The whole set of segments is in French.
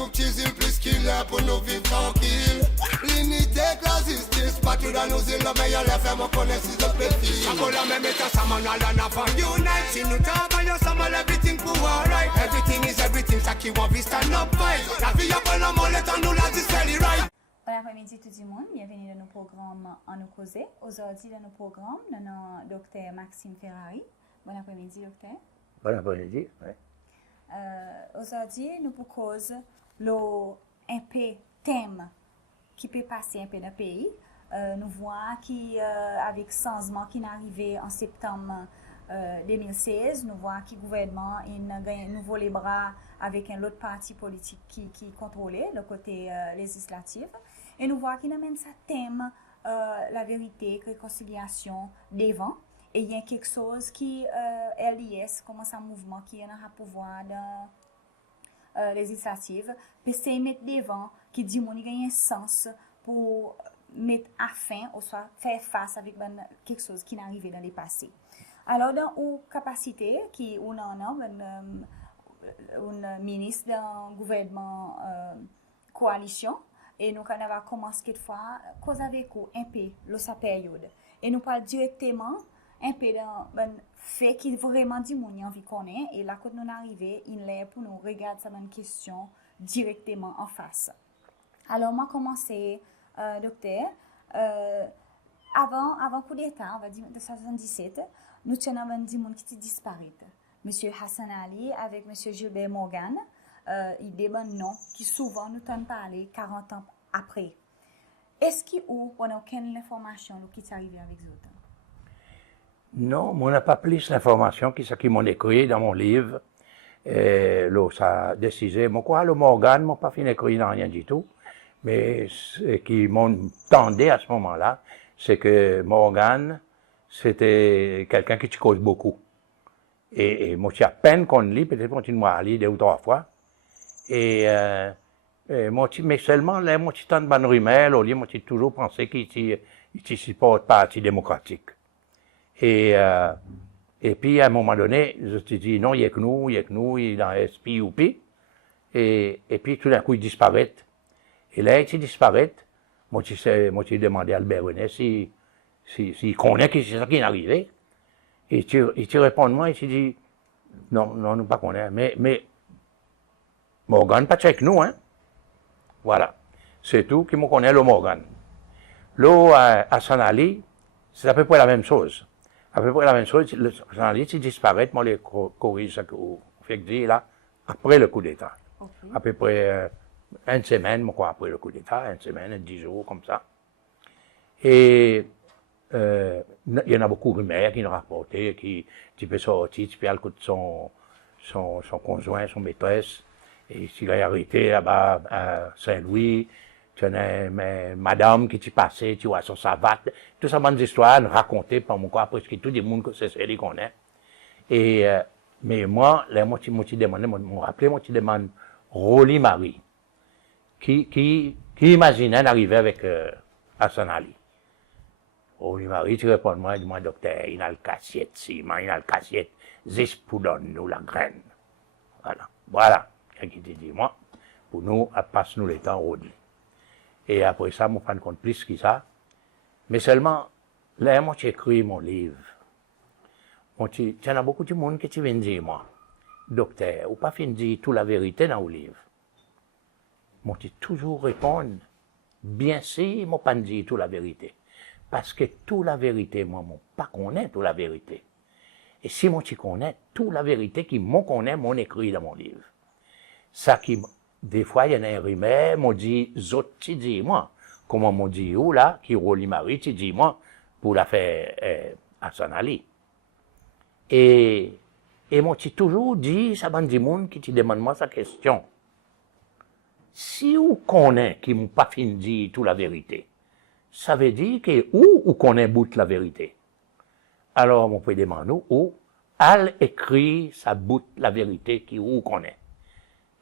nous petits îles plus qu'il est pour nous vivre tranquille. L'unité de la justice, pas tout dans nos îles, le meilleur les femmes, on connaît si de péfis. A pour la même état, ça m'en a la nava unite. Si nous travaillons, ça m'en everything pour alright. Everything is everything, ça qui want vi stand up fight. La vie a pas la molette, on nous l'a dit, c'est right. Bon après-midi tout le monde, bienvenue dans nos programmes en nous causer. Aujourd'hui dans nos programmes, nous avons Dr Maxime Ferrari. Bon après-midi docteur. Bon après-midi, oui. Aujourd'hui, nous proposons un peu thème qui peut passer un peu dans le pays. Nous voyons qu'avec le changement qui est arrivé en septembre 2016, nous voyons que le gouvernement a nouveau les bras avec un autre parti politique qui contrôlait le côté législatif. Et nous voyons qu'il y a même ce thème, la vérité, réconciliation devant. Et il y a quelque chose qui LIS commence un mouvement qui a un pouvoir législatif, puis c'est mettre devant qui dit qu'il y a un sens pour mettre à fin ou soit faire face avec quelque chose qui est arrivé dans le passé. Alors dans une capacité qui on a un ministre d'un gouvernement coalition et nous avons commencé cette fois cause avec un peu sa période et nous parlons directement un peu d'un fait qui vraiment dit mon envie connaît et là quand nous arrivons il est pour nous regarder ça dans une question directement en face. Alors moi commencer docteur avant coup d'état on va dire de 1977 nous avons dit mon qui disparaît. Monsieur Hassan Ali avec monsieur Gilbert Morgan il des bons noms qui souvent nous entendent parler 40 ans après. Est-ce qu'il y a aucune information qui est arrivée avec vous? Non, on n'a pas plus d'informations que ce qu'ils m'ont écrit dans mon livre. Ça a décidé, moi, le Morgan, moi, pas fini d'écrire dans rien du tout. Mais ce qui m'ont tendu à ce moment-là, c'est que Morgan, c'était quelqu'un qui te cause beaucoup. Et moi, j'ai à peine qu'on lit, peut-être continue à lire 2 ou 3 fois. Mais seulement, là, moi, j'ai tant de bonnes rumeurs, au lieu, moi, j'ai toujours pensé qu'il ne supporte pas le Parti démocratique. Et puis, à un moment donné, je me suis dit, non, il y a que nous, il est dans SPUP. Et puis, tout d'un coup, il disparaît. Et là, il disparaît. Moi, j'ai demandé à Albert René s'il connaît que c'est ça qui est arrivé. Et il répond moi, il s'est dit, non, nous pas connaît. Mais, Morgan, pas avec nous, hein. Voilà. C'est tout qui me connaît, le Morgan. Là, Hassan Ali, c'est à peu près la même chose. À peu près la même chose, le journaliste, il disparaît, moi, les corrige ce que vous faites dire, là, après le coup d'État. Okay. À peu près une semaine, moi, après le coup d'État, une semaine, 10 jours, comme ça. Et il y en a beaucoup de rumeurs qui nous rapportaient, qui peut sortir, tu peux aller écouter son conjoint, son maîtresse, et s'il a arrêté là-bas à Saint-Louis, tu as madame qui t'y passait, tu vois, son savate, tout ça, bonnes histoires, racontées par mon corps, presque tout le monde que c'est celle qu'on est. Et, mais moi, là, moi, tu demandé, moi, rappelé, moi, tu demandes Rolly Marie, qui imaginait d'arriver avec Hassan Ali. Rolly Marie, tu réponds, moi, dis-moi, docteur, il a le cassiette, il a le cassiette, zis pour donner nous la graine. Voilà, qui te dit, moi, pour nous, passe-nous le temps, Rolly. Et après ça, je me rends compte plus que ça. Mais seulement, là, moi, j'ai écrit mon livre. Il y en a beaucoup de monde qui vient dire, moi, docteur, ou pas fin dire toute la vérité dans le livre. Moi, j'ai toujours répondu, bien sûr, moi, pas dire toute la vérité. Parce que toute la vérité, moi, je ne pas connais toute la vérité. Et si moi, tu connais toute la vérité qui m'en connaît, mon écrit dans mon livre. Ça qui des fois, il y en a un rumeur, m'ont dit, zot, tu dis, moi, comment m'ont dit, où là, qui Rolly Marie, tu dis, moi, pour l'affaire Hassan Ali. Et m'ont toujours dit, ça va dire monde qui te demande moi sa question. Si vous connaissez qui m'ont pas fini de dire toute la vérité, ça veut dire que où connaît bout la vérité. Alors, on peut demander où, elle écrit sa bout la vérité qui où connaît.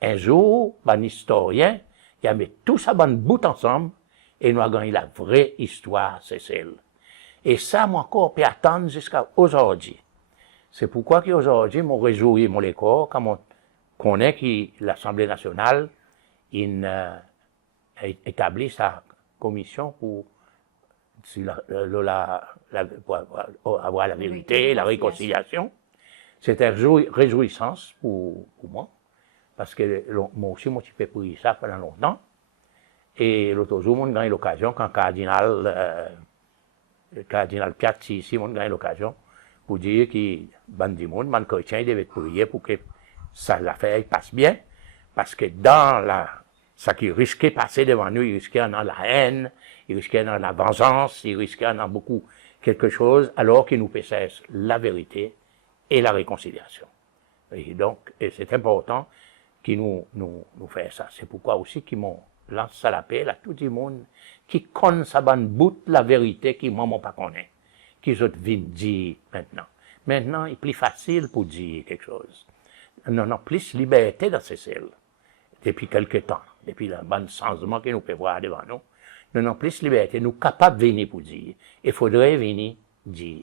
Un jour, un historien, il a mis tout ça dans bout ensemble, et nous avons gagné la vraie histoire, c'est celle. Et ça, moi encore, peut attendre jusqu'à aujourd'hui. C'est pourquoi qu'aujourd'hui, je me réjouis, mon école, quand on connaît que l'Assemblée nationale, établi sa commission pour avoir la vérité, la réconciliation. C'était réjouissance pour moi, parce que moi aussi, moi, j'ai pris ça pendant longtemps. Et l'autre jour, on a eu l'occasion, quand le cardinal Piazzi ici, on a eu l'occasion pour dire que les chrétiens devaient prier pour que l'affaire passe bien, parce que dans ça qui risquait de passer devant nous, il risquait dans la haine, il risquait dans la vengeance, il risquait dans beaucoup quelque chose, alors qu'il nous passait la vérité et la réconciliation. Et donc, c'est important qu'il nous fait ça. C'est pourquoi aussi qu'ils m'ont lancé l'appel à tout le monde qui connaît sa bonne bout la vérité qui moi pas connaît, qu'ils autres viennent dire maintenant. Maintenant, il est plus facile pour dire quelque chose. Nous avons plus de liberté dans ces cells depuis quelque temps, depuis le bon changement que nous pouvons voir devant nous. Nous avons plus de liberté, nous sommes capables de venir pour dire. Il faudrait venir dire.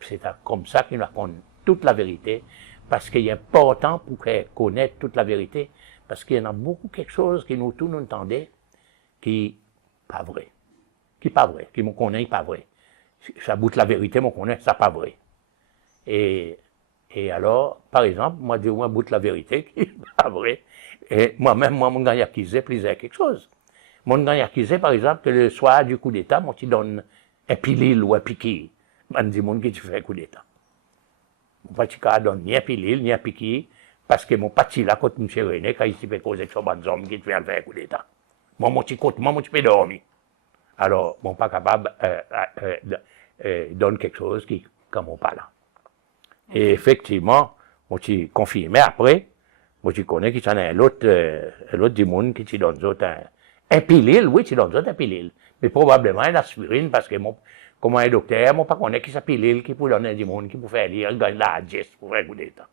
C'est comme ça qu'il nous apprend toute la vérité, parce qu'il est important pour connaître toute la vérité, parce qu'il y en a beaucoup quelque chose que nous tous nous entendons qui n'est pas vrai. Qui n'est pas vrai, qui nous connaît pas vrai. Ça bout la vérité, mon connaît, ça pas vrai. Et alors, par exemple, moi, je dis, moi, bout la vérité, qui n'est pas vrai. Et moi-même, moi, mon gars, accusé, plaisait quelque chose. Mon gars, accusé, par exemple, que le soir du coup d'État, moi, tu donnes un pilule ou un piquet. On dit, mon gars, tu fais un coup d'État. Mon petit cas donne ni un pilule, ni un piquet, parce que mon petit là, quand M. René, quand il s'est fait causer sur bon homme qui te fait un coup d'État. Moi, mon petit côté, moi, mon petit peu dormi. Alors, mon pas capable, donne quelque chose qui, comme on parle là. Et effectivement, moi, tu confirmé après, moi, tu connais qu'il y en a l'autre du monde qui te donne un pilule, oui, tu donnes un pilule. Mais probablement une aspirine, parce que comme un docteur, moi, pas connais qui sa pilule qui peut donner du monde, qui peut faire lire, gagne la geste pour faire un coup d'État.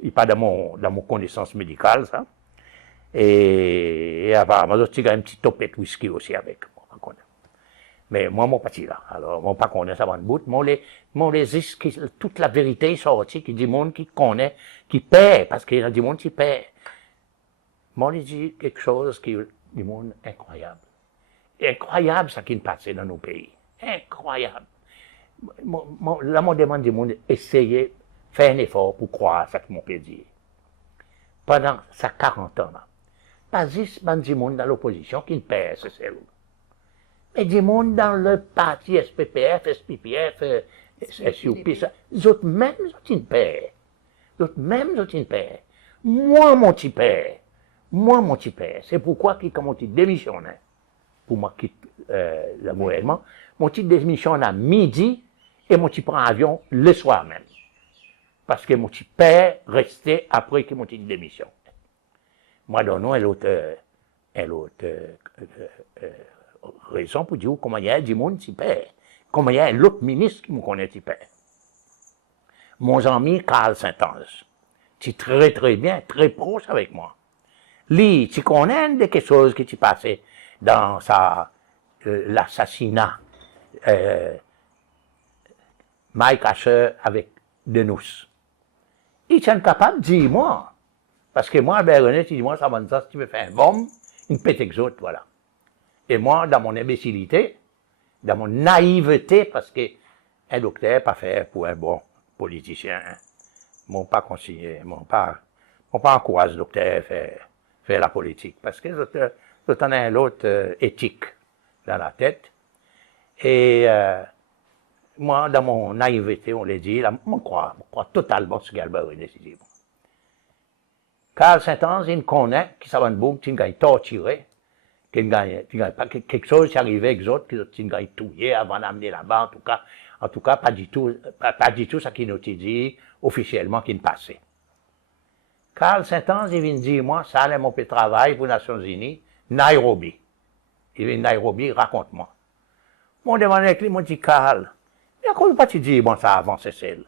Il n'est pas dans mon connaissance médicale, ça. Et apparemment, tu gagnes un petit topette whisky aussi avec, moi, pas connais. Mais moi, mon petit là. Alors, moi, pas connais ça, mon bout. Moi, toute la vérité est sortie, qui dit monde qui connaît, qui paie, parce qu'il y a du monde qui paie. Moi, je dis quelque chose qui est du monde incroyable. Incroyable, ça qui se passe dans nos pays. Incroyable. Là, moi, demande du monde, essayez, faire un effort pour croire ce qu'ils m'ont dit. Pendant ces 40 ans là. Pas juste du monde dans l'opposition qui ne paie, c'est mais du monde dans le parti SPPF, SPPF, SUP, les autres même, ils ne paient. Les autres même, ils ne paient. Moi, mon petit père. C'est pourquoi, quand mon petit démissionnait, pour moi quitter le gouvernement, mon petit démissionne à midi et mon petit prend avion le soir même. Parce que mon petit père restait après que mon petit démission. Moi, donne l'autre raison pour dire comment il y a du monde qui paie. Comment il y a l'autre ministre qui me connaît qui paie. Mon ami Carl Saint-Ange, qui est très très bien, très proche avec moi. Lui, tu connais quelque chose qui s'est passé dans l'assassinat Mike Asher avec Denous. Il est capable de dire moi. Parce que moi, Albert René, tu dis moi, ça va ça, si tu veux faire un bombe, une pète exote, voilà. Et moi, dans mon imbécilité, dans mon naïveté, parce que un docteur n'est pas fait pour un bon politicien, m'ont pas conseillé, m'ont pas encouragé le docteur à faire la politique, parce que c'est un autre éthique dans la tête. Et moi, dans mon naïveté, on l'a dit, là, je crois totalement ce qu'Albert René dit. Carl Saint-Ange, il connaît qui s'en va de boucle, qui gagne torturé, qui gagne pas quelque chose qui arrivait avec les autres, qui gagne touillé avant d'amener là-bas, en tout cas, pas du tout ce qu'il nous dit officiellement qui ne passait. Carl Saint-Ange, il vient dire, moi, ça allait mon travail pour les Nations Unies, Nairobi. Il vient de Nairobi, raconte-moi. Moi, je demande avec lui, mon dit, Carl, mais à quoi pas tu dis, bon, ça avance, c'est celle.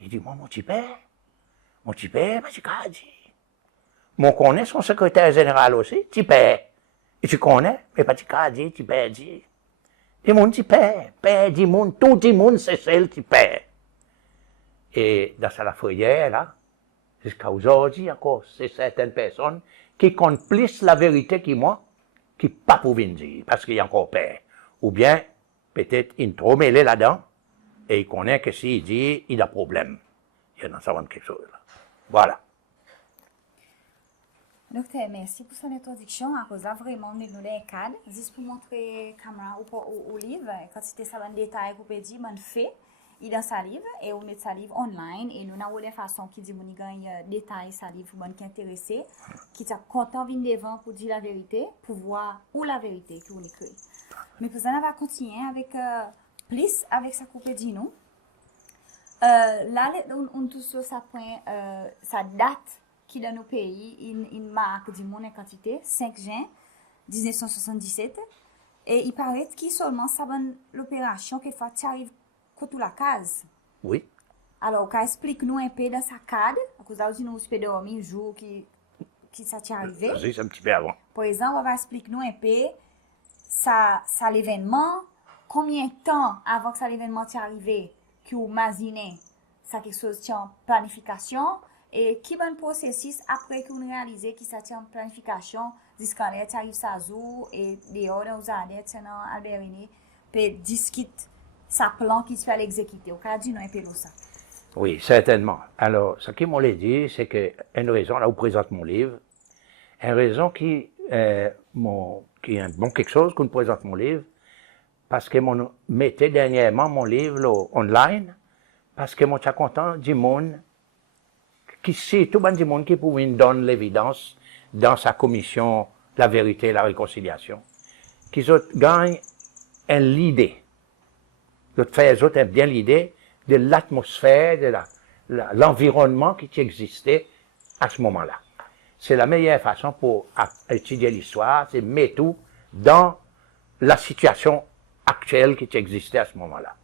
Il dit, moi, mon petit père, pas tu qu'à dire. Mon connaît son secrétaire général aussi, tu paies. Et tu connais, mais pas tu qu'à dire, tu paies, dire. Dis monde, tu paies, dis monde, tout le monde, c'est celle qui paie. Et dans sa fourrière, là, jusqu'à aujourd'hui encore, c'est certaines personnes qui comptent plus la vérité que moi, qui pas pour venir dire, parce qu'il y a encore peur. Ou bien, peut-être, il est trop mêlé là-dedans, et il connaît que s'il dit, il a problème. Il y a dans ça quelque chose là. Voilà. Docteur, merci pour son introduction. À cause là, vraiment, nous avons un cadre. Juste pour montrer la caméra au livre, quand c'était ça, un détail qu'on peut dire, on fait, il dans sa livre, et on met sa livre online, et nous avons des façons qui disent, on gagne détail sa livre, pour qui est intéressé, qui est content de venir devant pour dire la vérité, pour voir où la vérité que vous écrivez. Mais pour ça, on va continuer avec, plus avec ça qu'on peut dire, nous. Là, on touche sur sa point, sa date qui dans nos pays, il marque du monde en quantité, 5 juin 1977. Et il paraît qu'il seulement ça bonne l'opération, quelquefois tu arrives contre la case. Oui. Alors, explique-nous un peu dans sa cadre, à cause de nous peut dormir jour qui ça t'est arrivé. Vas-y, c'est un petit peu avant. Par exemple, on va expliquer nous un peu ça l'événement, combien de temps avant que ça l'événement t'est arrivé, que vous imaginez ça quelque chose qui est en planification, et qui est le processus après que vous réalisez que ça tient en planification, jusqu'à là, tu arrives à jour, et dehors, vous allez, dans Albert René, peut discuter sa plan qui se fait l'exécuter. Au cas du, non, un peu de ça. Oui, certainement. Alors, ce qu'ils m'ont dit, c'est que une raison, là où présente mon livre, une raison qui est bon quelque chose qu'on présente mon livre, parce que mon mettais dernièrement mon livre là, online, parce que moi, je suis content du monde, qui sait tout le monde qui pouvait nous donner l'évidence dans sa commission La vérité et la réconciliation, qui gagnent l'idée, d'autres aiment bien l'idée de l'atmosphère, de l'environnement qui existait à ce moment-là. C'est la meilleure façon pour étudier l'histoire, c'est mettre tout dans la situation actuelle qui existait à ce moment-là.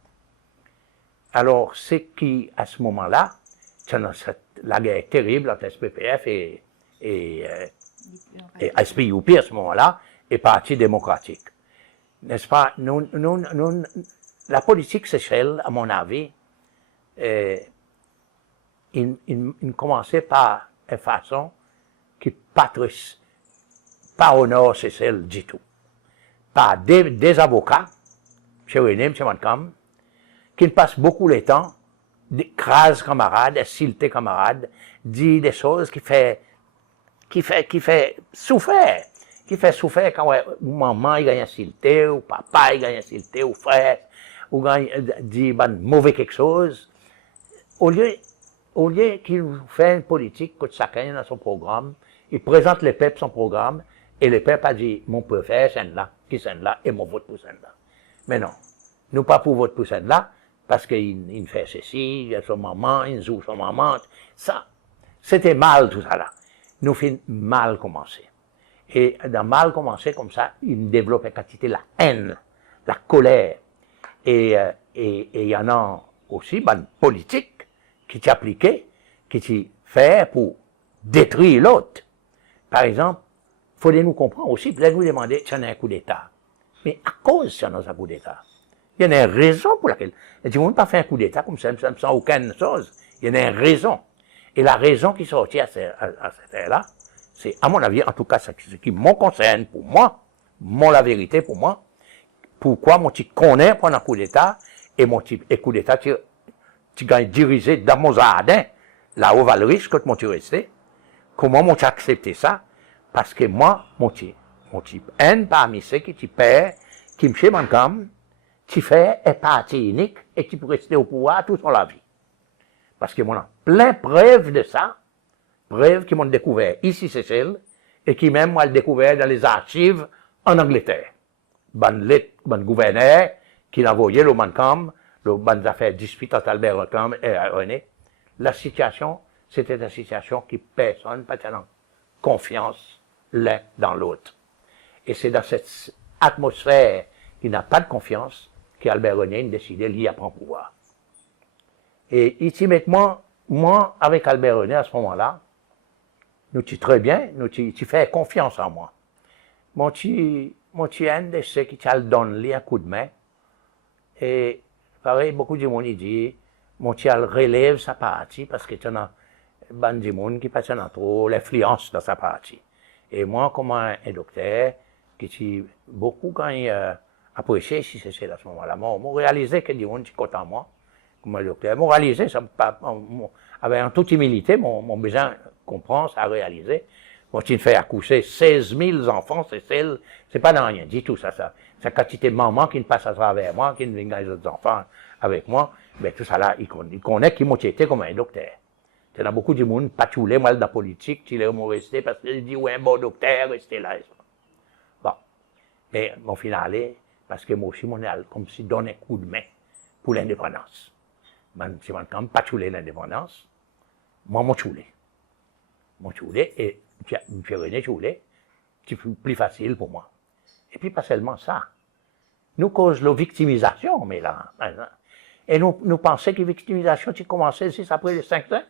Alors, c'est qui, à ce moment-là, la guerre terrible entre SPPF et SPUP à ce moment-là, et Parti démocratique. N'est-ce pas? La politique Seychelles, à mon avis, il commençait par une façon qui pas au nord Seychelles du tout. Par des avocats, M. René, M. Montcalm, qui passent beaucoup de temps, d'écraser camarades, insulter camarades, dire des choses qui fait souffrir. Qui fait souffrir quand maman il gagne insulté, ou papa il gagne insulté, ou frère, ou gagne dit mauvais quelque chose. Au lieu qu'il fait une politique que chacun dans son programme, il présente les peuples son programme, et les peuples a dit, mon préféré c'est là, qui c'est là, et mon vote pour c'est là. Mais non, nous pas pour vote pour c'est là, parce qu'il fait ceci, il a son maman, il joue son maman. Ça, c'était mal tout ça là. Nous finissons mal commencé. Et dans mal commencé comme ça, il développe une quantité la haine, la colère. Et il y en a aussi, politique, qui t'y appliqué, qui t'y fait pour détruire l'autre. Par exemple, il faudrait nous comprendre aussi, peut-être nous demander si on a un coup d'État. Mais à cause si on a un coup d'État. Il y a une raison pour laquelle. Et tu ne peux pas faire un coup d'État comme ça, sans aucune chose. Il y a une raison. Et la raison qui sortit à cette heure-là, c'est, à mon avis, en tout cas, ce qui me concerne pour moi, la vérité pour moi, pourquoi mon petit connaît pendant un coup d'État, et mon petit coup d'État, tu gagnes dirigé dans mon jardin, là où va le risque que mon tu resté, comment mon tu accepté ça? Parce que moi, mon petit haine parmi ceux qui tu perd, qui me chez Montcalm, tu fais un parti unique, et tu peux rester au pouvoir toute la vie. Parce que moi, plein preuve de ça, preuves qui m'ont découvert ici, Seychelles, et qui même m'ont découvert dans les archives en Angleterre. Bon gouverneur qui l'a envoyé le Montcalm, le bon affaire dispute entre Albert Montcalm et René. La situation, c'était une situation qui personne pas tellement confiance l'un dans l'autre. Et c'est dans cette atmosphère qui n'a pas de confiance qu'Albert René a décidé d'y prendre pouvoir. Et ultimement, moi, avec Albert René à ce moment-là, nous tu très bien, tu fais confiance en moi. Mon tu un de ceux qui te donne un coup de main. Et pareil, beaucoup de monde dit, mon tu relève sa partie parce que tu as ban du monde qui passe dans trop l'influence dans sa partie. Et moi, comme un docteur, qui suis beaucoup quand il apprécié si c'est à ce moment-là, moi, réalisé que du monde est content de moi, comme un docteur. Moi, réalisé, ça, avec en toute humilité, mon besoin de comprendre, ça a réalisé. Moi, tu me fais accoucher 16 000 enfants, c'est pas dans rien du tout, ça. C'est quantité de mamans qui ne passe à travers moi, qui ne viennent les autres enfants avec moi, mais tout ça là, il connaît qui m'a été comme un docteur. Il y a beaucoup de monde, pas tous les mal dans la politique, qui les ont resté parce qu'ils disent, ouais, un bon docteur, restez là. Bon. Mais mon final, parce que moi aussi, mon comme si donne un coup de main pour l'indépendance. Si on ne pas tous l'indépendance, moi, mon choulé. Mon choulé, et M. René choulé, c'est plus facile pour moi. Et puis, pas seulement ça. Nous cause la victimisation, mais là. Et nous pensons que la victimisation, tu commençais ici après les 5 ans.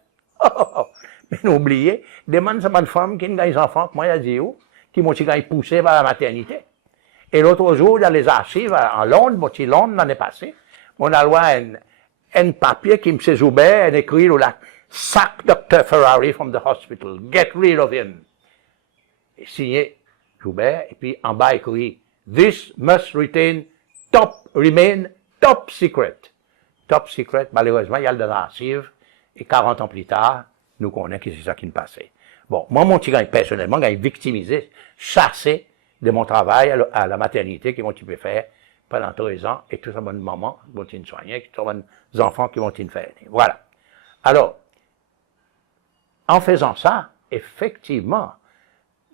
Mais nous oublions, demande à une femme qui a des enfants, moi, elle dit où, qui m'ont poussé vers la maternité. Et l'autre jour, dans les archives, en Londres, moi, Londres, l'année passée, on a lu un papier qui me s'est ouvert, un écrit là, sack Dr. Ferrari from the hospital, get rid of him. Et signé Joubert, et puis en bas écrit, this must remain top secret. Top secret, malheureusement, il y a dans l'archive, et 40 ans plus tard, nous connaissons que c'est ça qui nous passait. Bon, moi, mon petit gars, personnellement, j'ai victimisé, chassé de mon travail à la maternité qui m'ont pu faire pendant 3 ans, et tout ça, bonne maman, qui m'ont soigné, et tout ça, mes enfants qui m'ont fait. Voilà. Alors, en faisant ça, effectivement,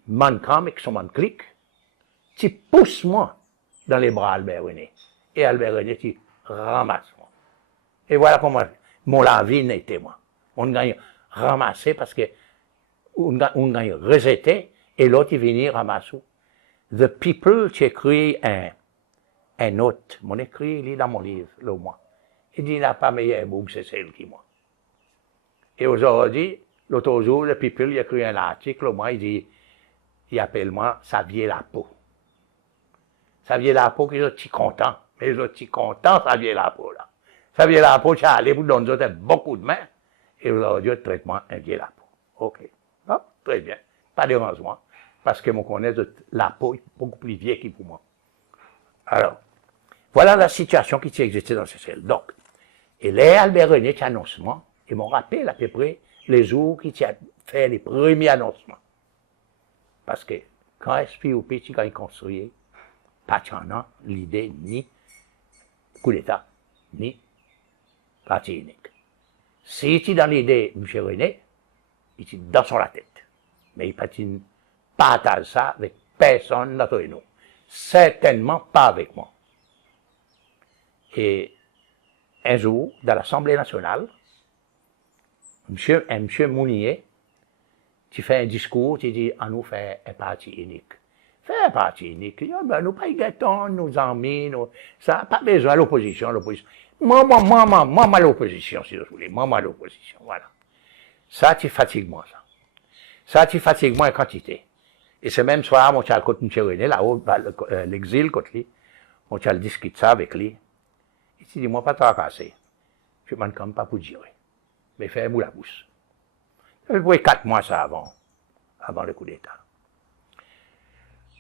mon comique, sur mon clic, tu pousses moi dans les bras d'Albert René. Et Albert René, tu ramasses moi. Et voilà comment mon la vie n'était moi. On gagne ramasser parce que on gagne rejeter et l'autre il vient ramasser. The People, tu écris un autre. Mon écrit, il est dans mon livre, là, moi. Il dit, il n'a pas meilleur mot que c'est celle qui moi. Et aujourd'hui, l'autre jour, le People, il écrit un article, moi, il dit, il appelle moi, ça vient la peau. Ça vient la peau, que je suis content. Mais je suis content, ça vient la peau, là. Ça vient la peau, tu as allé pour donner beaucoup de main. Et aujourd'hui, le traitement, un vient la peau. OK. Ah, très bien. Pas de dérangement. Parce que je connais la peau est beaucoup plus vieille que pour moi. Alors, voilà la situation qui existait dans ces selles. Donc, et là, Albert René, qui annoncement, et m'ont rappelé à peu près les jours qui a fait les premiers annoncements. Parce que quand SPUP, quand il construit, pas en l'idée ni coup d'État, ni parti unique. Si tu dans l'idée de M. René, il est dans son la tête. Mais il ne partage ça avec personne d'entre nous. Certainement pas avec moi. Et un jour, dans l'Assemblée nationale, M. Mounier, tu fais un discours, tu dis, on nous fait un parti unique. Fais un parti unique. Nous pas gâtons, nous amis, ça, pas besoin de l'opposition. Moi, l'opposition, si vous voulez. Moi, l'opposition, voilà. Ça, tu fatigues moi, ça. Ça, tu fatigues moi en quantité. Et ce même soir, moi, tu as le côté M. René, là-haut, l'exil, côté lui. Moi, tu as le discuté ça avec lui. Il dit, moi, pas tracasser. Je ne m'en comme pas pour dire. Mais fais-moi la bouche. Ça fait 4 mois, ça, avant le coup d'État.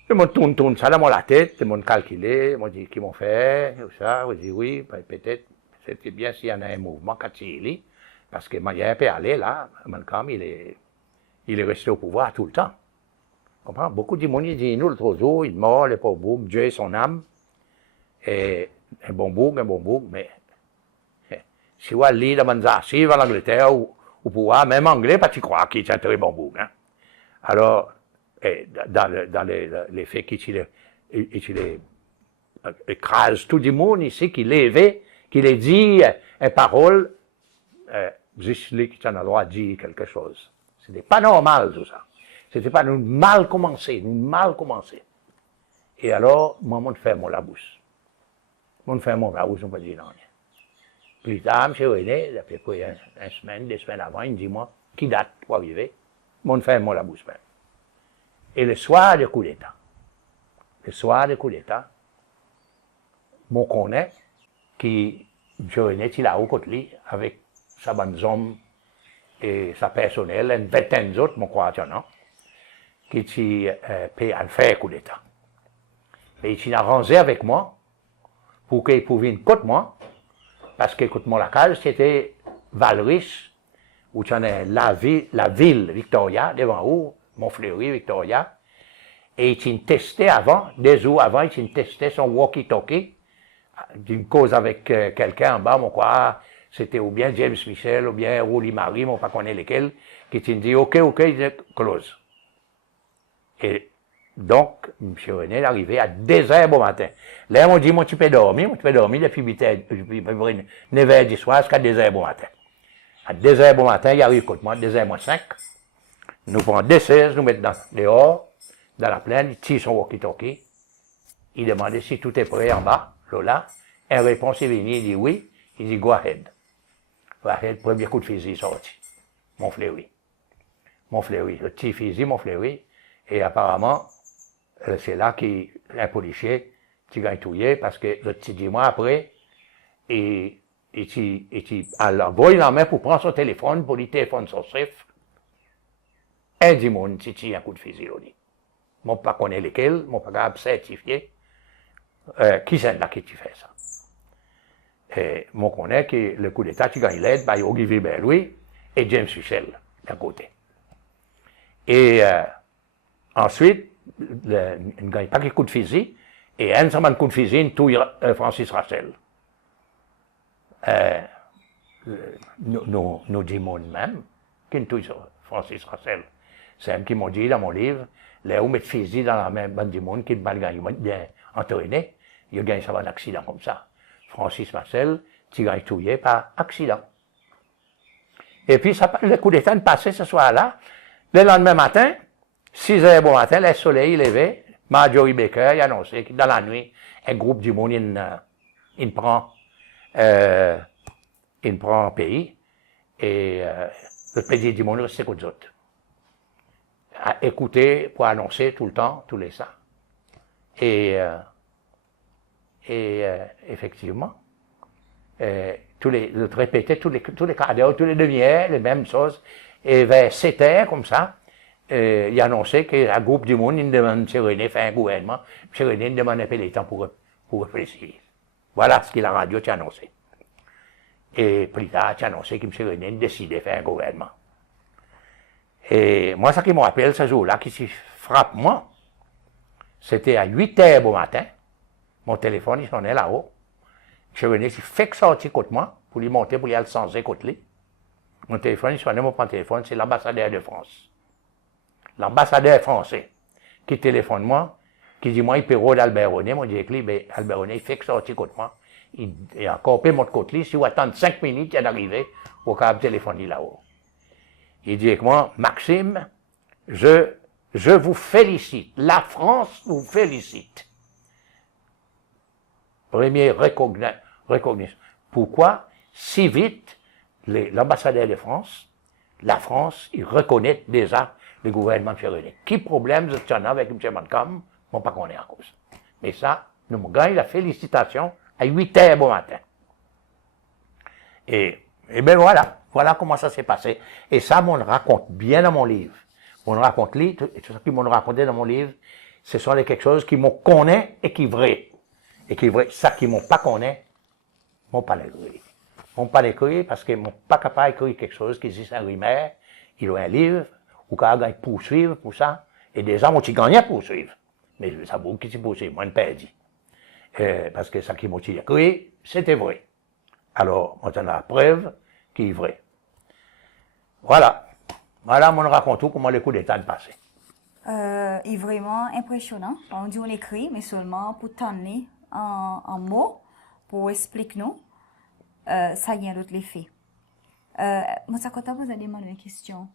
Je me tourne ça dans la tête, je me calculé, je me dis, qu'ils m'ont fait, tout ça, je dis, oui, peut-être, c'était bien s'il y en a un mouvement quand il est, parce que moi, il y a un peu allé, là, Malcolm, il est resté au pouvoir tout le temps. Comprends? Beaucoup de monde disent, nous, l'autre jour, il est mort, le pauvre Bourg, Dieu et son âme, et un bon Bourg, mais si vous allez dans les archives en Angleterre, au pouvoir, même anglais, pas tu crois qu'il est un très bon Bourg, hein. Alors, dans les faits qu'il écrase tout le monde ici, qu'il est dit une parole, juste lui qui en a le droit de dire quelque chose. C'était pas normal tout ça. C'était pas nous mal commencé. Et alors, moi, je fais mon la bouche. On peut dire non. Plus tard, M. René, à peu près une semaine, 2 semaines avant, il me dit, moi, qui date pour arriver? On fait mon la bouche même. Et le soir du coup d'État, mon connaît qui, M. René, il a au côté avec sa bonne homme et sa personnel, une vingtaine d'autres, mon crois, non, qui t'y paient à faire coup d'État. Et ils arrangé avec moi pour qu'ils pouvaient écouter moi, parce que, écoute, mon local, c'était Valris, où tu en as la ville Victoria, devant où, Montfleury, Victoria, et il testé avant, des jours avant, il testé son walkie-talkie, d'une cause avec quelqu'un en bas, mon quoi, c'était ou bien James Michel, ou bien Rouly Marie, mon pas connaît lesquels, qui t'a dit, OK, il dit, close. Et donc, M. René est arrivé à 2h au matin. Là, on dit, tu peux dormir depuis 9h du soir jusqu'à 2h au matin. À 2h au matin, il arrive, écoute-moi, 2h moins 5. Nous prenons des 16, nous mettons dehors, dans la plaine, il tire son walkie-talkie. Il demandait si tout est prêt en bas, là. Un réponse est venue, il dit oui. Il dit go ahead. Go ahead, premier coup de fusil sorti. Montfleury, le petit fusil, Montfleury. Et apparemment, c'est là qu'un policier, qui gagne touillé, parce que le petit 10 mois après, il envoie la main pour prendre son téléphone, pour lui téléphoner son chef. Un dimanche, il tire un coup de fusil, là. Mon pas connaît lesquels, mon pas capable certifié. Qui c'est là qui fait ça? Et mon connaît que le coup d'État, tu gagnes l'aide par Yogi Weber, lui, et James Michel, d'un côté. Et ensuite, il ne gagne pas que coup de fusil, et un semaine coup de fusil, il touille Francis Rachel. Nous disons même qu'il touille Francis Rachel. C'est eux qui m'ont dit dans mon livre, là où mettre fusil dans la main du monde qui mal gagné, bien entraîné, il a gagné ça un accident comme ça. Francis Marcel, tu gagnes touillé par accident. Et puis, le coup d'État passé ce soir-là. Le lendemain matin, 6h bon matin, le soleil levé, Marjorie Baker a annoncé que dans la nuit, un groupe du monde, il prend un pays, et le président du monde, c'est qu'aux autres. À écouter pour annoncer tout le temps, tous les ça. Et effectivement, répéter tous les quarts d'heure, tous les demi-heures, les mêmes choses. Et vers 7h, comme ça, il a annoncé qu'un groupe du monde, il demande M. René faire un gouvernement. M. René demande un peu de temps pour réfléchir. Voilà ce que la radio a annoncé. Et plus tard, il a annoncé que M. René décidait de faire un gouvernement. Et moi, ce qui me rappelle ce jour-là, qui se frappe moi, c'était à 8h au matin. Mon téléphone, il sonnait là-haut. Je venais, il fait que sortir contre moi, pour lui monter, pour lui aller changer contre lui. Mon téléphone, il sonnait, mon téléphone, c'est l'ambassadeur de France. L'ambassadeur français, qui téléphone moi, qui dit, moi, il peut rôder Albert René. Moi, je dis, mais Albert René, il fait que sortir contre moi. Il a encore payé mon côté lui, si vous attendez 5 minutes, il est arrivé, au cas où téléphoner là-haut. Il dit avec moi, Maxime, je vous félicite. La France vous félicite. Premier reconnaissance. Pourquoi? Si vite, l'ambassadeur de France, la France, il reconnaît déjà le gouvernement de M. René. Qui problème vous êtes avec M. Montcalm? Bon, pas qu'on est en cause. Mais ça, nous avons gagné la félicitation à 8h bon matin. Et bien voilà comment ça s'est passé. Et ça, on le raconte bien dans mon livre. On le raconte, et tout ce qu'ils m'ont raconté dans mon livre, ce sont quelque chose qui m'ont connaît et qui est vrai. Et qui est vrai. Ça qui m'ont pas connaît, m'ont pas l'écrit. M'ont pas l'écrit parce qu'ils m'ont pas capable d'écrire quelque chose qui dit un rumeur, il a un livre, ou qu'il a poursuivre pour ça. Et des gens m'ont gagné à poursuivre. Mais ça vaut qui s'y poursuivre, moi, je ne pas dit. Parce que ça qui m'ont écrit, c'était vrai. Alors, on a la preuve qui est vrai. Voilà. Voilà, on raconte tout comment le coup d'État est passé. Est vraiment impressionnant. On dit on écrit, mais seulement pour tenir en mots, pour expliquer nous, ça y a d'autres les faits. Moi, ça quand vous avez demandé une question.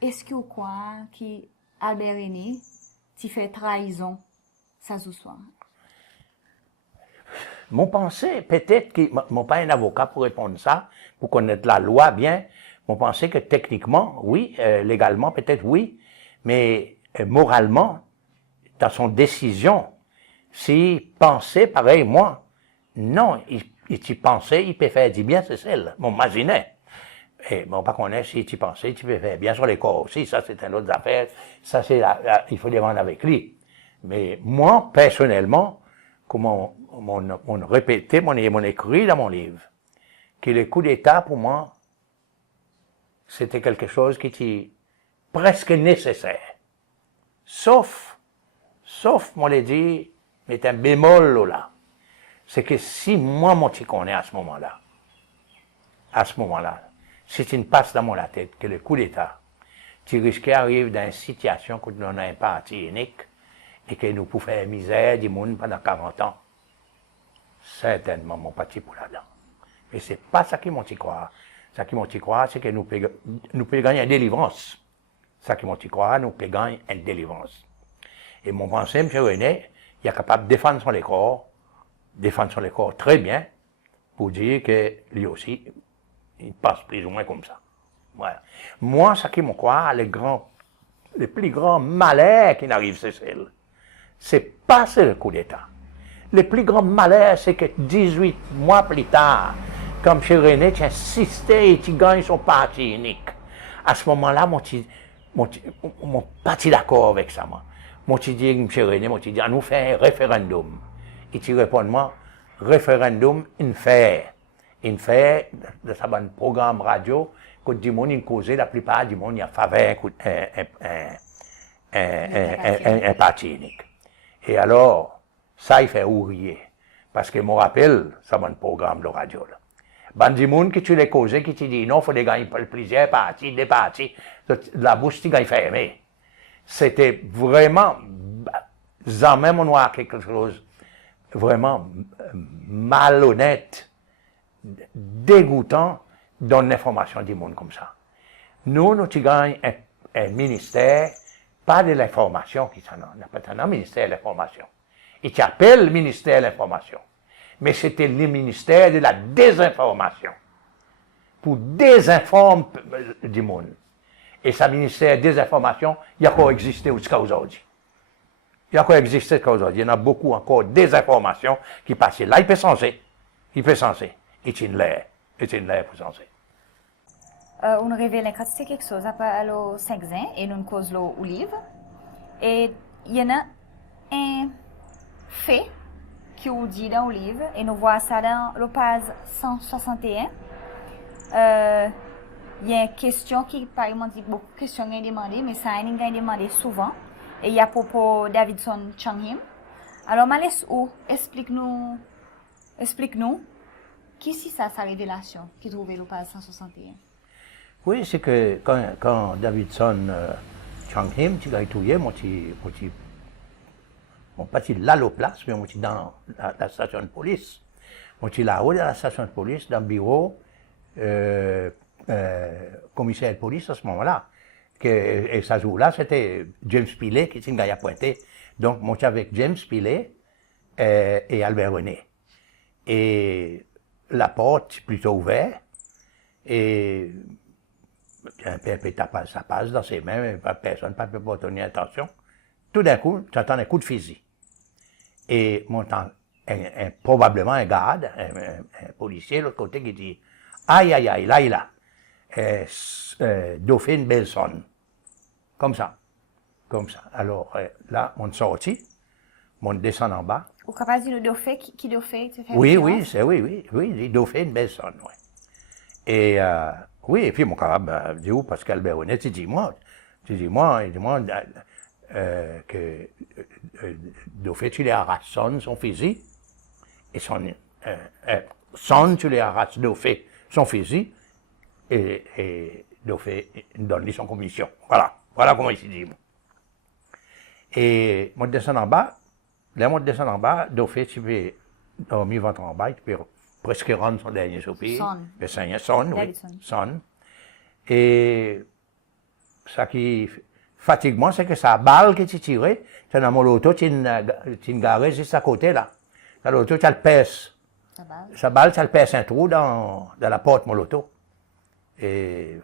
Est-ce que vous croyez qu'Albert René, tu fait trahison, ça se soit? Mon pensée, peut-être que, mon pas un avocat pour répondre ça, pour connaître la loi bien, mon pensée que techniquement, oui, légalement, peut-être oui, mais moralement, dans son décision, s'il pensait pareil, moi, non, il pensait, il peut faire du bien, c'est celle, mon imaginait. Et bon, par contre, si tu pensais, tu peux faire bien sur les corps aussi, ça c'est une autre affaire, ça c'est il faut les rendre avec lui. Mais moi, personnellement, comme on répétait, mon écrit dans mon livre, que le coup d'État, pour moi, c'était quelque chose qui était presque nécessaire. Sauf, moi l'ai dit, mais un bémol là, c'est que si moi, mon petit connais à ce moment-là, si tu ne passes dans la tête que le coup d'État, tu risquais d'arriver dans une situation où nous avons un parti unique et que nous pouvons faire misère du monde pendant 40 ans. Certainement, mon parti pour là-dedans. Mais c'est pas ça qui m'ont dit croire. Ça qui m'ont dit croire, c'est que nous pouvons gagner une délivrance. Ça qui m'ont dit croire, nous pouvons gagner une délivrance. Et mon pensée, M. René, il est capable de défendre son corps très bien, pour dire que lui aussi, il passe plus ou moins comme ça. Voilà. Moi, ça qui me croit, le plus grand malheur qui n'arrive, c'est celle. C'est pas le coup d'État. Le plus grand malheur, c'est que 18 mois plus tard, comme M. René, tu insistais et tu gagnes son parti unique. À ce moment-là, moi, pas d'accord avec ça, moi. Moi, tu dis, M. René, moi, tu dis, nous fait un référendum. Et tu réponds, moi, référendum, une fait de sa bonne programme radio, que du monde, il causait, la plupart du monde, il a faveur un parti unique. Et alors, ça, il fait ouvrier. Parce que, je me rappelle, ça bon programme de radio, là. Ben, du monde qui tu les causé, qui te dit, non, il faut gagner plusieurs partis, des partis, la bouche, tu gagnes fermée. C'était vraiment, jamais on voit quelque chose vraiment malhonnête, dégoûtant, dans l'information du monde comme ça. Nous tu gagnes un ministère, pas de l'information, on appelle ça un ministère de l'information. Il t'appelle le ministère de l'information. Mais c'était le ministère de la désinformation. Pour désinformer du monde. Et ce ministère de désinformation, il a encore existé jusqu'à aujourd'hui. Il a encore existé jusqu'à aujourd'hui. Il y en a beaucoup encore des informations qui passent là. Il peut censé. Il est une l'air pour censé. On révèle quand c'est quelque chose après le 5 ans et nous cause le livre. Et il y en a un fait qui est dit dans le livre, et nous voyons ça dans la page 161. Il y a une question qui, par exemple, dit beaucoup de questions qui sont demandées, mais ça a été demandé souvent. Et il y a à propos de Davidson Changhim. Alors, Malès, explique-nous, qui c'est ça, sa révélation qui trouvait la page 161? Oui, c'est que quand Davidson Changhim, tu l'as étudié, pas là la place, mais dans la station de police. Là-haut, dans la station de police, dans le bureau, commissaire de police à ce moment-là. Et ce jour-là, c'était James Pillet qui s'est pointé. Donc, moi, j'étais avec James Pillet et Albert René. Et la porte plutôt ouverte, et un peu ça passe dans ses mains, mais personne ne peut pas tenir attention. Tout d'un coup, tu entends un coup de fusil. Et probablement un garde, un policier de l'autre côté qui dit « Aïe, aïe, aïe, là, il a. Dauphine Belson. » Comme ça. Alors là, on sortit, on descend en bas. Vous êtes capable de dire le Dauphin, qui Dauphin? Oui, Dauphine Belson, oui. Et puis mon capable de dire, parce qu'Albert René, tu dis moi, que Dauphin, tu les arraches son fusil, et tu les arraches Dauphin, son fusil, et Dauphin donne son commission. Voilà comment il s'est dit. Et moi, je descends en bas, Dauphin, tu peux dormir ventre en bas, tu peux presque rendre son dernier soupir. Sonne. Et ça qui fatigue moi, c'est que sa balle que tu tirais, c'est dans mon auto, tu es garé juste à côté là. Dans l'auto, tu as le pèse. Sa balle, tu as le pèse un trou dans la porte de mon auto. Et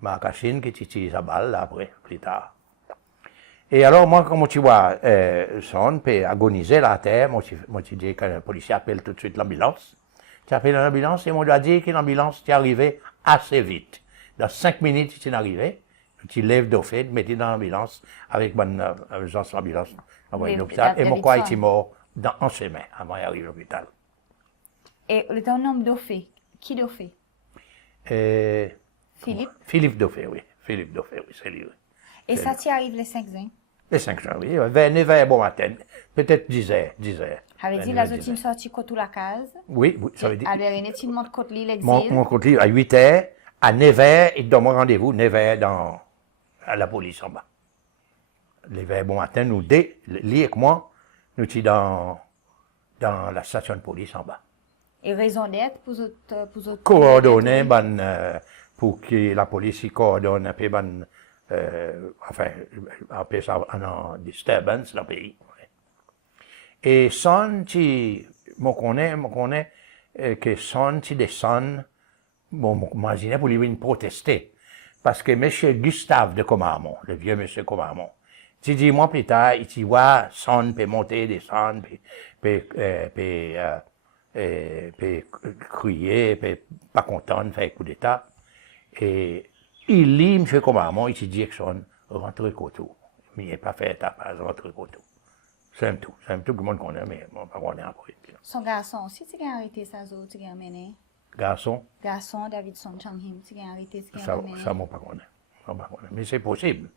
ma cachine qui tire sa balle là après, plus tard. Et alors, moi, comme tu vois, son peut agoniser la terre, moi, tu dis que le policier appelle tout de suite l'ambulance. Tu appelles l'ambulance et moi, dois dire que l'ambulance est arrivée assez vite. Dans 5 minutes, il est arrivé. Tu lèves d'office, mettez dans l'ambulance avec gens sur l'ambulance, envoyé à l'hôpital. Et mon quoi était mort en chemin avant d'arriver à l'hôpital. Et le nom d'Ophé, qui d'Ophé? Philippe? Philippe Dauphin, oui. Philippe Dauphin, oui, c'est lui. Oui. Et ça t'y arrive les 5 ans? Les 5 jours, oui. 9 heures bon matin. Peut-être 10 heures. Avait dit, la zotine sorti côté la case? Oui, ça veut dire. Avait rien, tu montes côté l'exil? Mon côté, à 8 heures, à 9 heures, il donne mon rendez-vous, 9 heures à la police en bas. Les 9 heures bon matin, nous, lui et moi, nous sommes dans la station de police en bas. Et raison d'être pour autres coordonner pour que la police y coordonne un peu enfin un peu ça en disturbance dans le pays. Et son qui me connaît que son qui descend bon m'imagine pour lui protester parce que monsieur Gustave de Comamont, le vieux monsieur Comamont, tu dis moi plus tard il dit ouais son peut monter descendre peut crier, puis pas content, faire coup d'état. Et il lit M. Comamont, il dit Jackson, rentre coteau. Mais il n'a pas fait tapage, rentre coteau. C'est un tout que le monde connaît, mais on ne pas connaître encore. Son garçon aussi, tu as arrêté ça, tu as mené? Garçon? Garçon, Davidson Changhim, tu as arrêté, tu Ça, as mené? ça, moi, pas connaître. Mais c'est possible.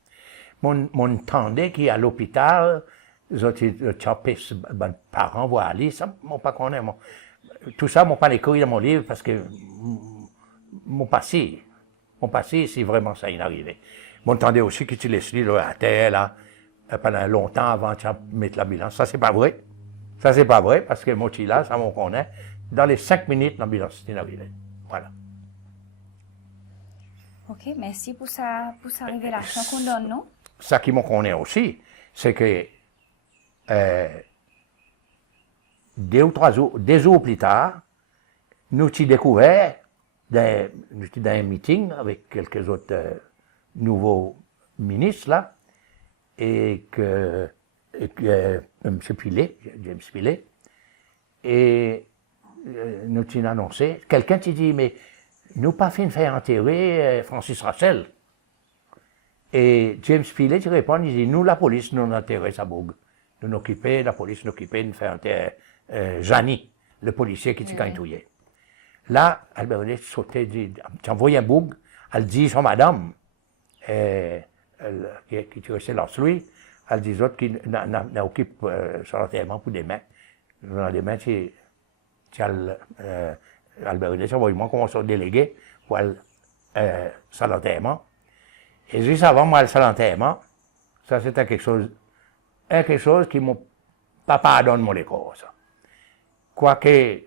Mon tendait qui est à l'hôpital, ils ont chopé, mes parents voient aller, ça, moi, pas connaître. Tout ça, moi, pas écrit dans mon livre parce que mon passé, c'est vraiment ça, il est arrivé. Mon tendait aussi que tu laisses là, à terre, là, pendant longtemps avant de mettre l'ambulance. Ça, c'est pas vrai. Ça, c'est pas vrai parce que mon petit là, ça, m'en connaît. Dans les 5 minutes, l'ambulance est arrivée. Voilà. OK, merci pour sa révélation qu'on donne, non? Ça qui m'en connaît aussi, c'est que 2 jours plus tard, nous avons découvert, nous étions dans un meeting avec quelques autres nouveaux ministres, là, et que M. Pilet, James Pilet, et nous avons annoncé, quelqu'un t'a dit, mais nous pas fait faire enterrer Francis Rachel. Et James Pilet, il répond, il dit, nous, la police, nous enterré sa bougue. La police nous occupait de faire enterrer Jani, le policier qui s'est touillé. Là, Albert René sautait, dit, tu envoies un bougue, elle dit, son madame, qui est restée là sur lui, elle dit, autres qui n'occupent son enterrement pour demain. Demain, tu Albert René, envoie-moi comment son délégué pour son enterrement. Et juste avant moi, son enterrement, ça c'était quelque chose qui mon papa donne mon école, ça. Quoique,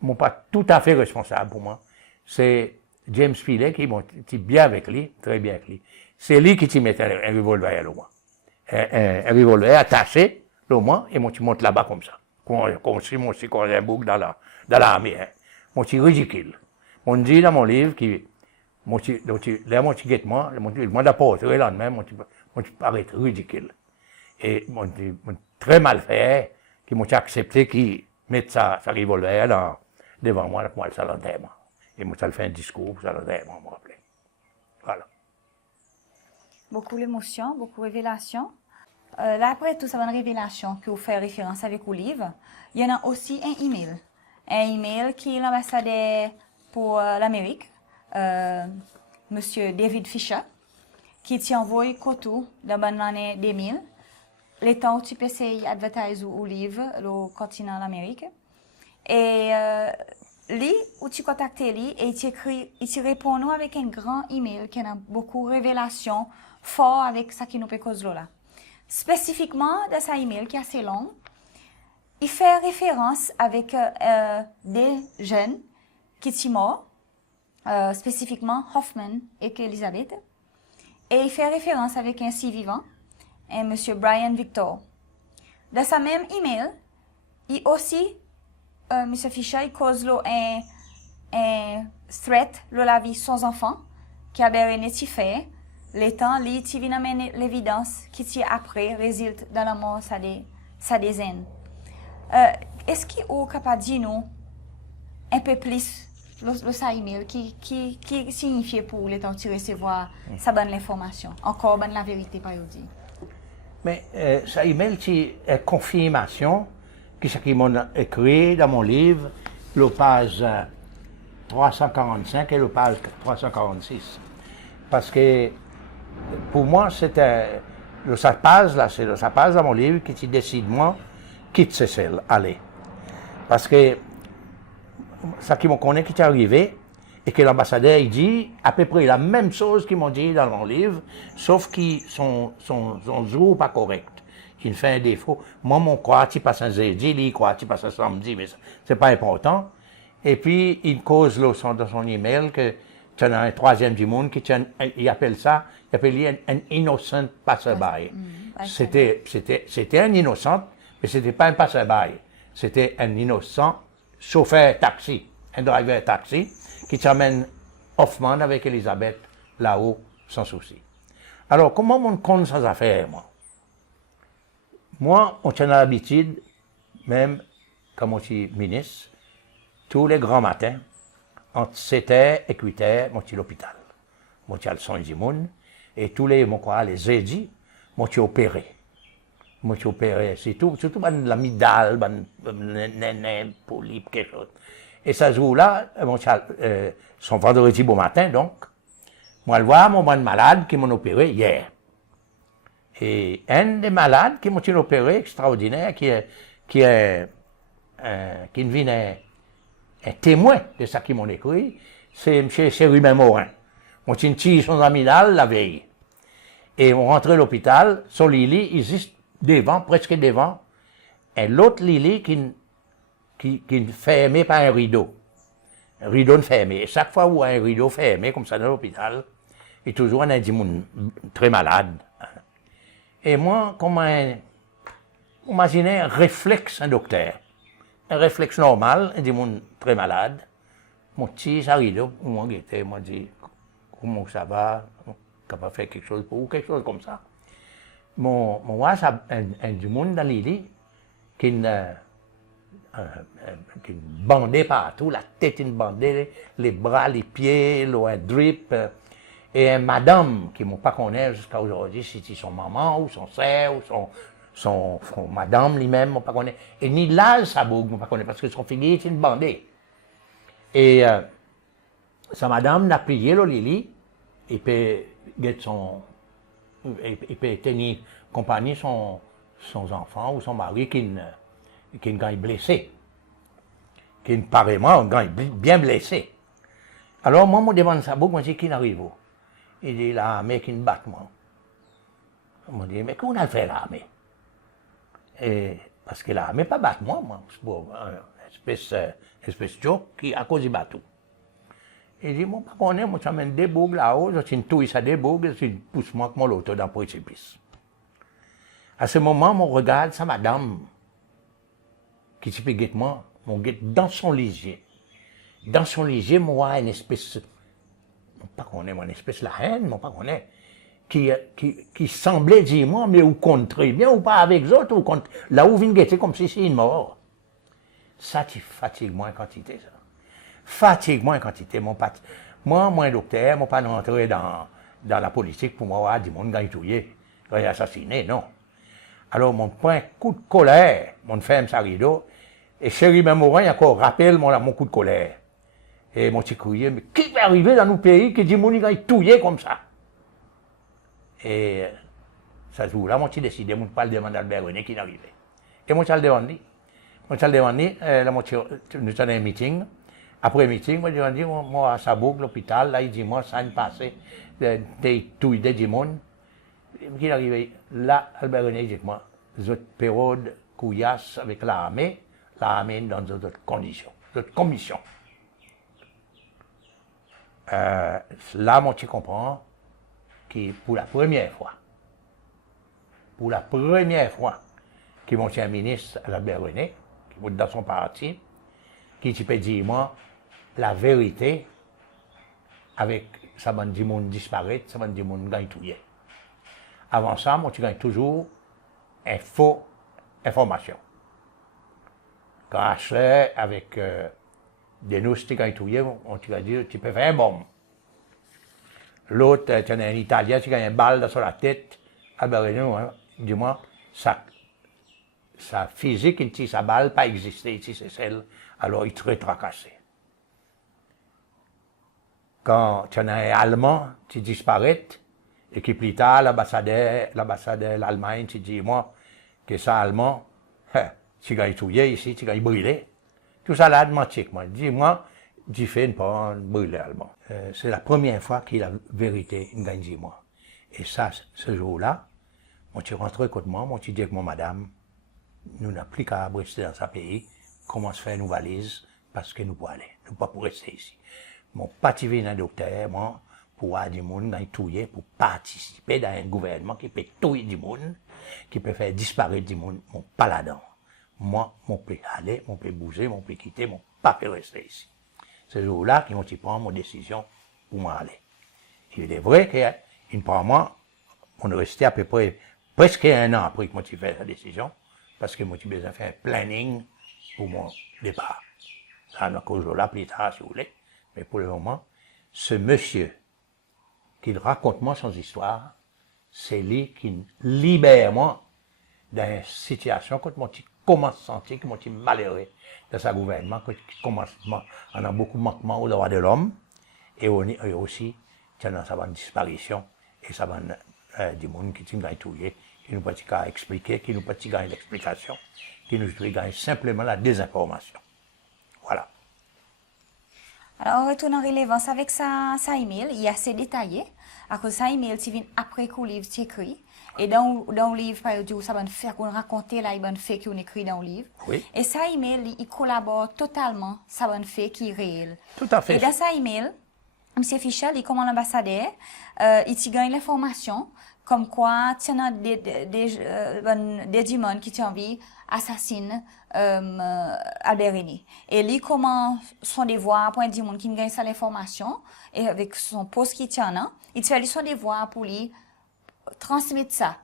mon pas tout à fait responsable pour moi, c'est James Pilet qui est bien avec lui, très bien avec lui. C'est lui qui t'y mettait un revolver au moins. Un revolver attaché, au moins, et moi, tu montes là-bas comme ça. Comme si moi aussi, quand j'ai un bouc dans l'armée. Hein. Moi, c'est ridicule. On dit dans mon livre que, là, mon petit guette-moi, moi, d'apporter le lendemain, moi, tu paraît ridicule. Et moi, très mal fait, qui m'ont accepté qu'il mette sa revolver devant moi pour le salon d'enterrement. Et moi, ça fait un discours pour le salon d'enterrement, me rappelait. Voilà. Beaucoup d'émotions, beaucoup de révélations. Là, après tout ça, une révélation que vous faites référence avec au livre, il y en a aussi un email. Un email qui est l'ambassadeur pour l'Amérique, Monsieur David Fisher, qui t'y envoie Kotou dans l'année 2000. Les temps où tu peux essayer d'advertiser au livre, le continent de l'Amérique. Et lui, où tu contactes lui, et il te répond avec un grand email qui a beaucoup de révélations fortes avec ça qui nous peut causer là. Spécifiquement, dans sa email qui est assez long, il fait référence avec des jeunes qui sont morts, spécifiquement Hoffman et Elizabeth. Et il fait référence avec un si-vivant, un monsieur Brian Victor. Dans sa même email, il aussi, monsieur Fisher, il cause un threat de la vie sans enfant, qui a bien été fait. Les temps, lui, qui vient amener l'évidence qui après résulte dans la mort sa dizaine. Est-ce qu'il est capable de dire nous un peu plus le sa email qui signifie pour les temps tu recevoir ça bonne l'information. Encore bonne la vérité par dit. Mais ça email c'est confirmation que ce qu'ils m'ont écrit dans mon livre, le page 345 et le page 346. Parce que pour moi c'était sa page là, c'est sa page dans mon livre qui décide moi quitte Seychelles, allez. Parce que ça qui me connaît qui est arrivé, et que l'ambassadeur il dit à peu près la même chose qu'ils m'ont dit dans mon livre, sauf qu'ils sont jour pas correct, qu'il fait un défaut. Moi, mon croix, tu passes un jeudi, lui, croit, tu passes un samedi, mais c'est pas important. Et puis, il cause dans son email que tu as un troisième du monde qui il appelle un innocent passerby. C'était un innocent, mais c'était pas un passerby. C'était un innocent chauffeur taxi, un driver taxi, qui t'amène Hoffman avec Elisabeth là-haut, sans souci. Alors, comment on compte ces affaires, moi? Moi, on tient l'habitude, même comme on dit ministre, tous les grands matins, entre 7h et 8h, moi, je suis à l'hôpital. Moi, je suis à Saint-Simon, et tous les, les jeudis, moi, je suis opéré. Moi, je suis opéré, c'est tout, surtout l'amygdale, polype, quelque chose. Et ce jour-là, son vendredi bon matin, donc, moi, je vois mon malade qui m'a opéré hier. Et un des malades qui m'a opéré, extraordinaire, qui vient un témoin de ça qui m'a écrit, c'est M. Ruben Morin. Moi, j'ai tiré son amygdale la veille. Et on rentre à l'hôpital, son lit, il existe devant, presque devant, et l'autre lit qui est fermé par un rideau. Un rideau fermé. Et chaque fois où un rideau fermé, comme ça dans l'hôpital, il y a toujours un individu très malade. Et moi, comme imaginez un réflexe, un docteur. Un réflexe normal, un individu très malade. Mon petit, ça rideau, moi, j'étais, moi, dit, comment ça va? Capable de faire quelque chose pour vous, quelque chose comme ça. Moi, ça, un du monde dans l'île qui est bandé partout, la tête est bandée, les bras, les pieds, un drip. Et une madame qui ne m'a pas connaît jusqu'à aujourd'hui, si c'est son maman ou son sœur ou son madame lui-même, ne pas connaît. Et ni l'âge, ça ne pas connaît parce que son fille est une bandée. Et sa madame n'a plié le Lili, et peut tenir compagnie son enfant ou son mari qui est blessé, qui est apparemment bien blessé. Alors moi, je me demande ça beaucoup, je dis, qui arrive? Il dit, l'armée qui me bat, moi. Je me dis, mais comment on a fait l'armée? Parce que l'armée pas bat moi, c'est pour une espèce de joke qui à cause du bateau. Il dit, moi, pas moi, j'amène des bougs là-haut, je suis tout ça des bougs, je pousse moi comme l'auto dans le précipice. À ce moment, mon regarde sa madame, qui se guette moi, mon guette dans son lisier. Dans son lisier, moi, une espèce, pas qu'on est, une espèce de la haine, moi, pas qu'on est, qui semblait dire moi, mais ou contre très bien, ou pas avec les autres, ou contre, là où vient guetter comme si c'est une mort. Ça, tu fatigues moi en quantité, ça. Fatigue-moi en quantité, mon pote. Moi, docteur, moi, pas rentrer dans la politique pour moi, du monde gagnouillé, assassiné, non. Alors, mon point coup de colère, mon femme sa rideau, et chérie même Morin, encore rappelle mon coup de colère. Et mon petit crié, mais qui va arriver dans nos pays qui dit mon gagne touillé comme ça? Et ça se là, mon petit décidé, mon pas le demander à Albert René qui n'arrivait. Et mon chal demandé. Mon chal demandé, là, nous avons un meeting. Après le meeting, moi, je dis, moi, à Sabouk, l'hôpital, là, il dit, moi, ça ne passait, des touilles des démons. Qui est arrivé? Là, Albert René dit, moi, cette période couillasse avec l'armée dans d'autres conditions, d'autres commissions. Là, moi, tu comprends que pour la première fois, qui m'a un ministre, Albert René, qui est dans son parti, qui peut dire, moi, la vérité, avec ça va dire monde disparaître, ça va dire monde gagne tout. Avant ça, moi, tu gagnes toujours une fausse information. Grâce avec Des nous, quand ils touillaient, on t'a dit, tu peux faire un bombe. L'autre, tu as un Italien, tu as une balle sur la tête. Ah ben, dis-moi, sa physique, sa balle, pas existé ici, c'est celle. Alors, il te tracassé. Quand tu as un Allemand, tu disparais, et qui plus tard, l'ambassadeur de l'Allemagne, tu dis, moi, que ça, Allemand, tu gagnes touillé ici, tu gagnes brûlé. Tout ça là, mentique, moi. Dis-moi, tu fais une pas brûlé allemand. C'est la première fois qu'il a vérité, une gagne, dis-moi. Et ça, ce jour-là, moi, tu rentres contre moi, moi, tu dis avec mon madame, nous n'avons plus qu'à rester dans ce pays, comment se faire nos valises, parce que nous pouvons aller, nous pas pour rester ici. Mon parti vient un docteur, moi, pour avoir du monde, touiller, pour participer dans un gouvernement qui peut touiller du monde, qui peut faire disparaître du monde, mon pas là-dedans. Moi, mon peut aller, mon peut bouger, mon peut quitter, mon pas peut rester ici. Ce jour-là, qu'ils m'ont pris mon décision pour m'en aller. Il est vrai qu'une part moi, on est resté à peu près presque un an après que moi j'ai fait la décision, parce que moi j'ai besoin de faire un planning pour mon départ. Ça, on a cause là plus tard, si vous voulez. Mais pour le moment, ce monsieur qui raconte moi son histoire, c'est lui qui libère moi dans une situation quand moi je commence à sentir que moi je suis malheureux dans sa gouvernement, qui commence on a beaucoup de manquements aux droits de l'homme, et aussi dans sa disparition, et ça va du monde qui est touillé, qui nous pas qu'à expliquer, qui nous pas qu'à l'explication, qui nous gagne simplement la désinformation. Voilà. Alors, on retourne en relevance avec sa email. Il est assez détaillé. À cause de sa email, tu viens après que le livre est écrit. Et dans le livre, par exemple, ça va faire qu'on raconte là, il va faire qu'on écrit dans le livre. Oui. Et sa email, il collabore totalement, ça va faire qui est réel. Tout à fait. Et dans sa email, M. Fischer, il comme l'ambassadeur, il gagne l'information comme quoi il y a des démons qui ont envie assassiner Albert René. Et lui commence son devoir pour un démon qui gagne cette information et avec son poste qui tient, il fait son devoir pour lui transmettre ça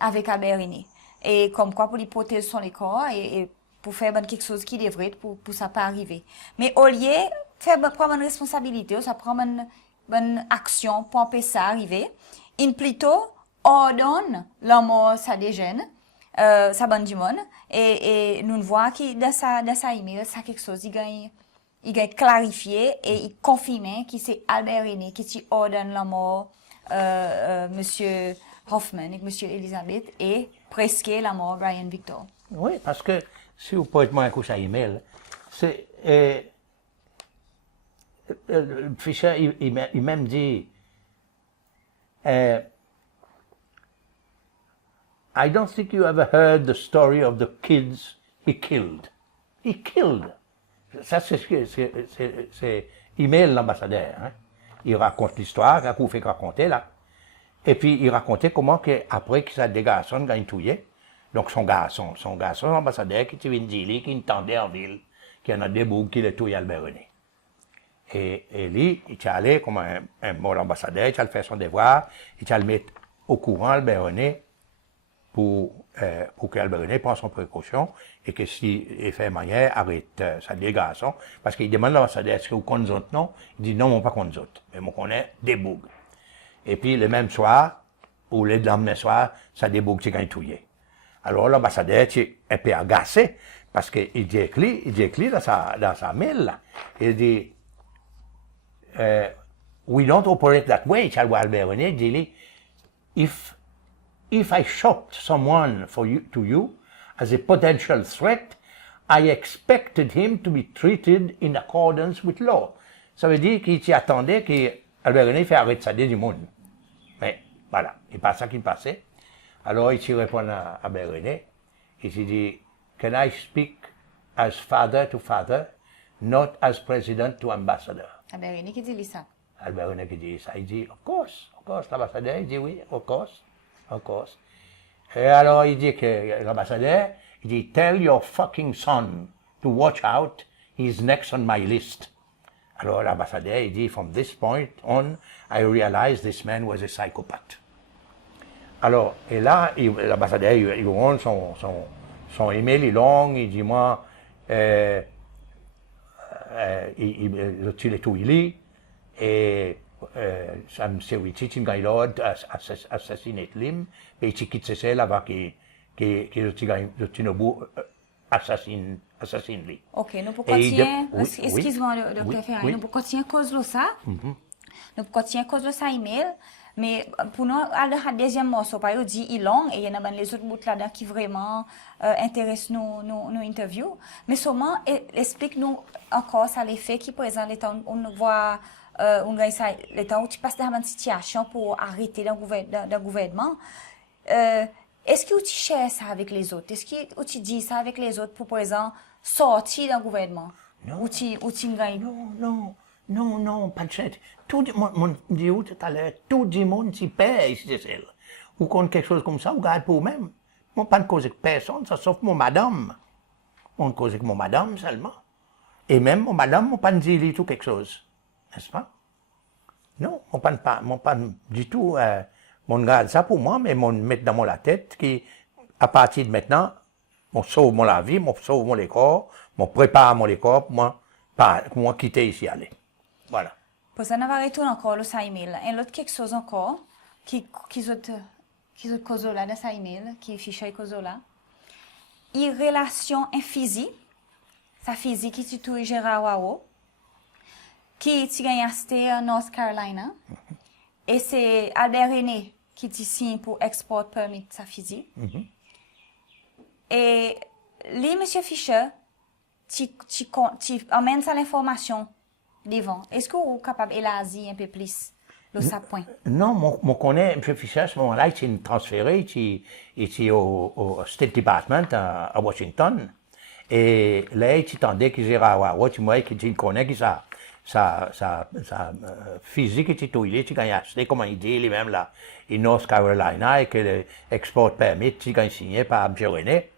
avec Albert René. Et comme quoi pour lui protéger son corps et pour faire quelque chose qui devrait pour ça pas arriver. Mais au lieu de faire prendre une responsabilité, ça prend une action pour empêcher ça arriver, il plutôt ordonne la mort ça des jeunes, ça bonne du monde, et nous voyons que dans sa email, ça quelque chose, il gagne clarifié et il confirme que c'est Albert René qui ordonne la mort, monsieur Hoffman et monsieur Elisabeth, et presque la mort Brian Victor. Oui, parce que si vous pouvez moi un coup à email, c'est Fischer, il même dit I don't think you ever heard the story of the kids he killed. He killed. Ça, c'est email l'ambassadeur. Hein? Il raconte l'histoire, qu'il vous fait raconter là. Et puis, il racontait comment après que ça des garçons gagnent touillé. Donc, son garçon, l'ambassadeur, qui était une qui entendait en ville, qui en a des boucs qui le touillent à Albert René. Et lui, il est allé comme un bon ambassadeur, il a fait son devoir, il a le mettre au courant Albert René pour qu'Albert René prenne son précaution et que s'il fait manière, arrête sa délégation. Parce qu'il demande à l'ambassadeur, est-ce que vous connaissez autres? Non. Il dit non, on ne pas connaît autres. Mais on connaît des bougs. Et puis le même soir, ou le lendemain soir, ça des bougs qui gagnent touillé. Alors l'ambassadeur est un peu agacé parce qu'il dit écrit dans sa mail là. Il dit we don't operate that way. Il dit Albert René, il dit if I shot someone to you as a potential threat, I expected him to be treated in accordance with law. Ça veut dire qu'il s'y attendait qu'Albert René fait arrêter ça du monde. Mais voilà, c'est pas ça qui passait. Alors il s'y répond à Albert René. Il s'y dit, can I speak as father to father, not as president to ambassador? Albert René qui dit ça. Albert René qui dit ça. Il dit, of course, l'ambassadeur, il dit oui, of course. Et alors, il dit que l'ambassadeur, il dit, tell your fucking son to watch out, he's next on my list. Alors, l'ambassadeur, il dit, from this point on, I realized this man was a psychopath. Alors, et là, l'ambassadeur, il rend son email, il long, il dit, moi, ils ont tiré tout il et ça me servit une gaillard assassiné Lim et il quitte celle avant qu'il assassine lui. Ok, nous pouvons continuer. Excuse-moi, docteur oui, Ferrari, oui. nous pouvons continuer cause de ça. Nous pouvons continuer cause de ça email. Mais pour nous, à la deuxième morceau, par exemple, dit il long et il y en a les autres bouts là-dedans qui vraiment intéressent nos interviews. Mais seulement, explique-nous encore ça, les faits qui présentent les temps, on voit, les temps où tu passes dans une situation pour arrêter le gouvernement. Est-ce que tu cherches ça avec les autres? Est-ce que tu dis ça avec les autres pour, par exemple, sortir d'un gouvernement? Non. Ou tu gagnes? Non, pas de chèque. Tout le monde, dit tout à l'heure, tout le monde s'y paie ici, c'est celle. Ou contre quelque chose comme ça, ou garde pour vous-même. Moi, pas de cause avec personne, ça, sauf mon madame. On ne cause avec mon madame seulement. Et même mon madame, moi, pas de dire tout quelque chose. N'est-ce pas? Non, moi, pas du tout, mon garde ça pour moi, mais mon mettre dans la tête qui, à partir de maintenant, mon sauve mon la vie, mon sauve mon corps, mon prépare mon corps pour moi quitter ici aller. Voilà. Pour ça, on va retourner encore le ça email. Et l'autre quelque chose encore qui est cause là dans ça email, qui est fiché cause là. Il relation en physique, sa physique qui est tout Gérard Wao, qui est gagné à State North Carolina, et c'est Albert René qui est ici pour export permit sa physique. Et lui, Monsieur Fischer, tu emmènes ça l'information devant. Est-ce que vous êtes capable d'élargir un peu plus le point? Non, je connais M. Fischer, à ce moment-là, il est transféré au State Department à Washington. Et là, il attendait qu'il Gérard Wao, tu vois, qu'il connaît que sa physique était tout, il est acheté, comme il dit, lui-même là, en North Carolina, et que l'export permit, il a signé par M. René.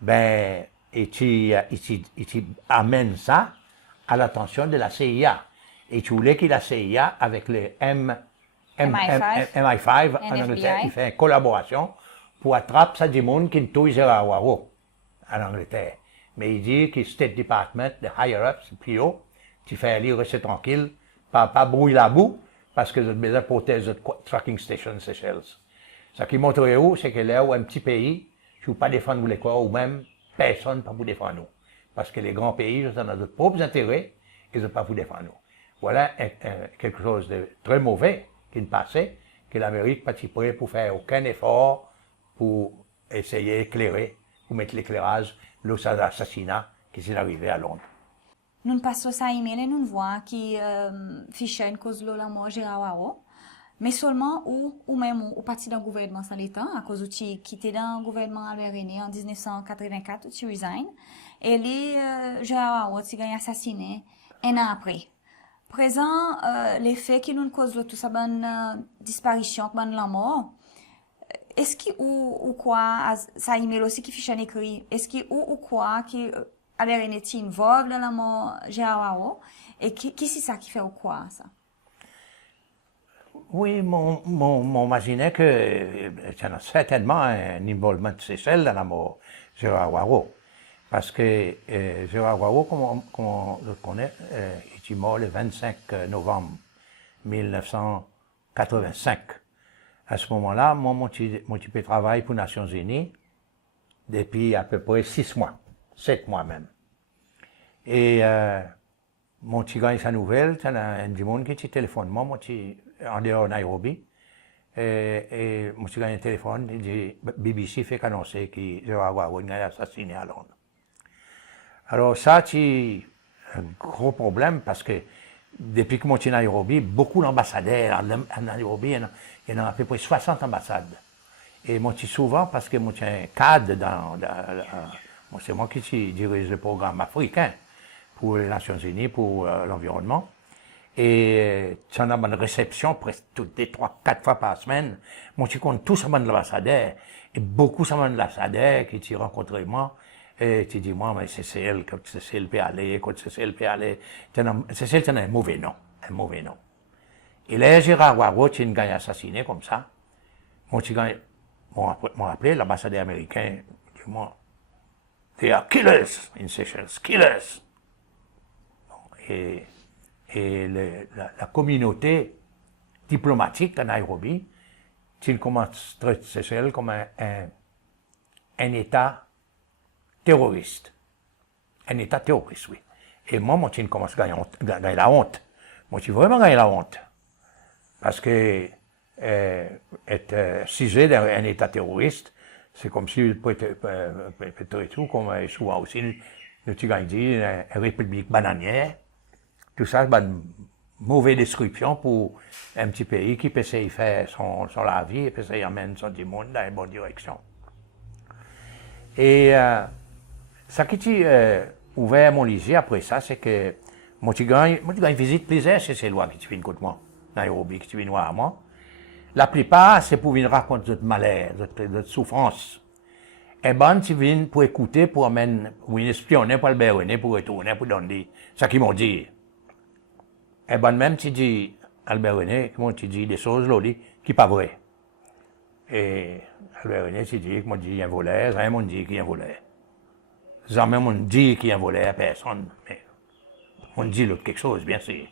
Ben, et tu amènes ça à l'attention de la CIA. Et tu voulais que la CIA, avec les MI5 en Angleterre, il fait une collaboration pour attraper ça du monde qui ne touche Gérard Wao en Angleterre. Mais il dit que State Department, le higher-up, c'est plus haut, tu fais aller rester tranquille, pas brouiller la boue, parce que vous besoin de protéger les tracking stations Seychelles. Ce qui montre où, c'est que là où un petit pays, je ne veux pas défendre les corps, ou même personne ne peut vous défendre nous. Parce que les grands pays, ils ont leurs propres intérêts, ils ne peuvent pas vous défendre nous. Voilà quelque chose de très mauvais qui est passé, que l'Amérique n'a pas prêt pour faire aucun effort pour essayer d'éclairer, pour mettre l'éclairage, l'assassinat qui s'est arrivé à Londres. Nous passons ça email et nous voyons qui fiche une cause de la mort Gérard Wao, mais seulement ou même au parti d'un gouvernement sans l'État, à cause où tu quitté d'un gouvernement Albert René en 1984, tu resignes, et les Gérard Wao, tu gagnes assassiné un an après. Présent, les faits qui nous causent tout ça, bonne disparition, bonne la mort, est-ce qu'il ou quoi, ça email aussi qui fiche un écrit, est-ce qu'il ou quoi qui Albert René est involved dans la mort Gérard Wao, et qui c'est ça qui fait ou quoi ça? Oui, m'imaginait que il y en a certainement un involvement de Seychelles dans la mort Gérard Wao. Parce que Gérard Wao, comme on le connaît, il est mort le 25 novembre 1985. À ce moment-là, moi, mon petit travail pour les Nations Unies depuis à peu près 6 mois, 7 mois même. Et mon petit gars, sa nouvelle, il y a un monde qui téléphone moi, en dehors de Nairobi. Et mon petit gars, il téléphone, il dit, BBC fait qu'annoncer que Gérard Wao est assassiné à Londres. Alors ça, c'est un gros problème parce que depuis que je suis à Nairobi, beaucoup d'ambassadeurs à Nairobi, il y en a à peu près 60 ambassades. Et moi, je suis souvent parce que moi, je suis un cadre c'est moi qui dirige le programme africain pour les Nations Unies, pour l'environnement. Et tu en as une réception presque toutes les 3-4 fois par semaine. Moi, je compte tous les ambassadeurs. Et beaucoup de ambassadeurs qui t'y rencontrent moi. Et tu dis, moi, mais c'est elle, quand c'est elle peut aller, quand c'est elle peut aller. C'est elle, c'est un mauvais nom. Un mauvais nom. Et là, Gérard Wao, tu es un assassiné comme ça. Moi, tu gagnes, m'ont appelé l'ambassadeur américain. Dis-moi, they are killers in Seychelles, killers. la communauté diplomatique à Nairobi, il commence à traiter Seychelles comme un État terroriste. Un État terroriste, oui. Et moi, je commence à gagner la honte. Moi, je vraiment gagné la honte. Parce que être cisé d'un État terroriste, c'est comme si, peut-être tout, comme souvent aussi, nous avons dit, une république bananière. Tout ça, c'est une mauvaise description pour un petit pays qui peut essayer de faire son la vie et peut essayer d'amener son monde dans la bonne direction. Et ça qui a ouvert mon lycée après ça, c'est que moi, j'ai une visite plaisir chez ces lois qui viennent contre moi, Nairobi, qui viennent voir moi. La plupart, c'est pour venir raconter notre malheur, notre souffrance. Et ben, tu viens pour écouter, pour amener, pour espionner, pour le béronner, pour retourner, pour donner ce qu'ils m'ont dit. Et ben, même tu dis, Albert René, comment tu dis des choses là, qui ne sont pas vraies. Et Albert René, tu dis, moi, il y a un voleur, rien m'ont dit qu'il y a un voleur. Jamais m'ont dit qu'il y a un voleur à personne, mais on dit l'autre quelque chose, bien sûr.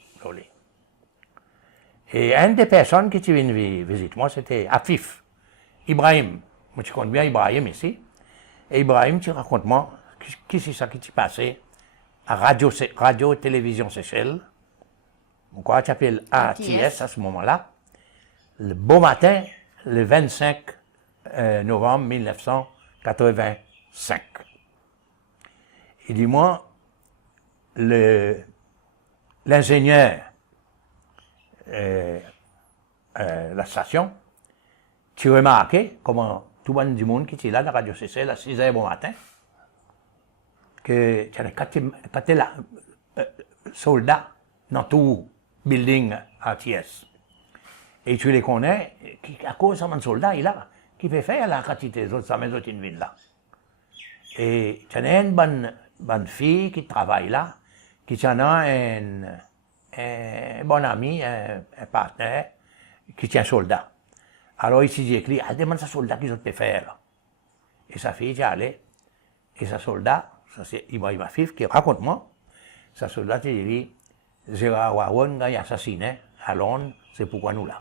Et une des personnes qui est venue visiter moi, c'était Afif, Ibrahim. Moi, tu connais bien Ibrahim ici. Et Ibrahim, tu racontes-moi, qu'est-ce que c'est ça qui s'est passé à Radio-Télévision Seychelles, quoi, tu appelles ATS à ce moment-là, le beau matin, le 25 novembre 1985. Il dit, moi, l'ingénieur, la station, tu remarquais comment tout le monde du monde qui était là, dans la radio Seychelles, à 6 h bon matin, que tu avais 4 soldats dans tout building ATS. Et tu les connais, à cause de soldats, il a, qui peut faire la quantité des autres, ça met une ville là. Et tu as une bonne fille qui travaille là, qui en a un bon ami, un partenaire, qui est un soldat. Alors il s'est dit, elle demande à ce soldat qu'ils ont pu faire. Là. Et sa fille est allée, et sa soldat, ça c'est Ibrahim Afif qui raconte-moi, sa soldat il dit, Gérard Warren a assassiné à Londres, c'est pourquoi nous là.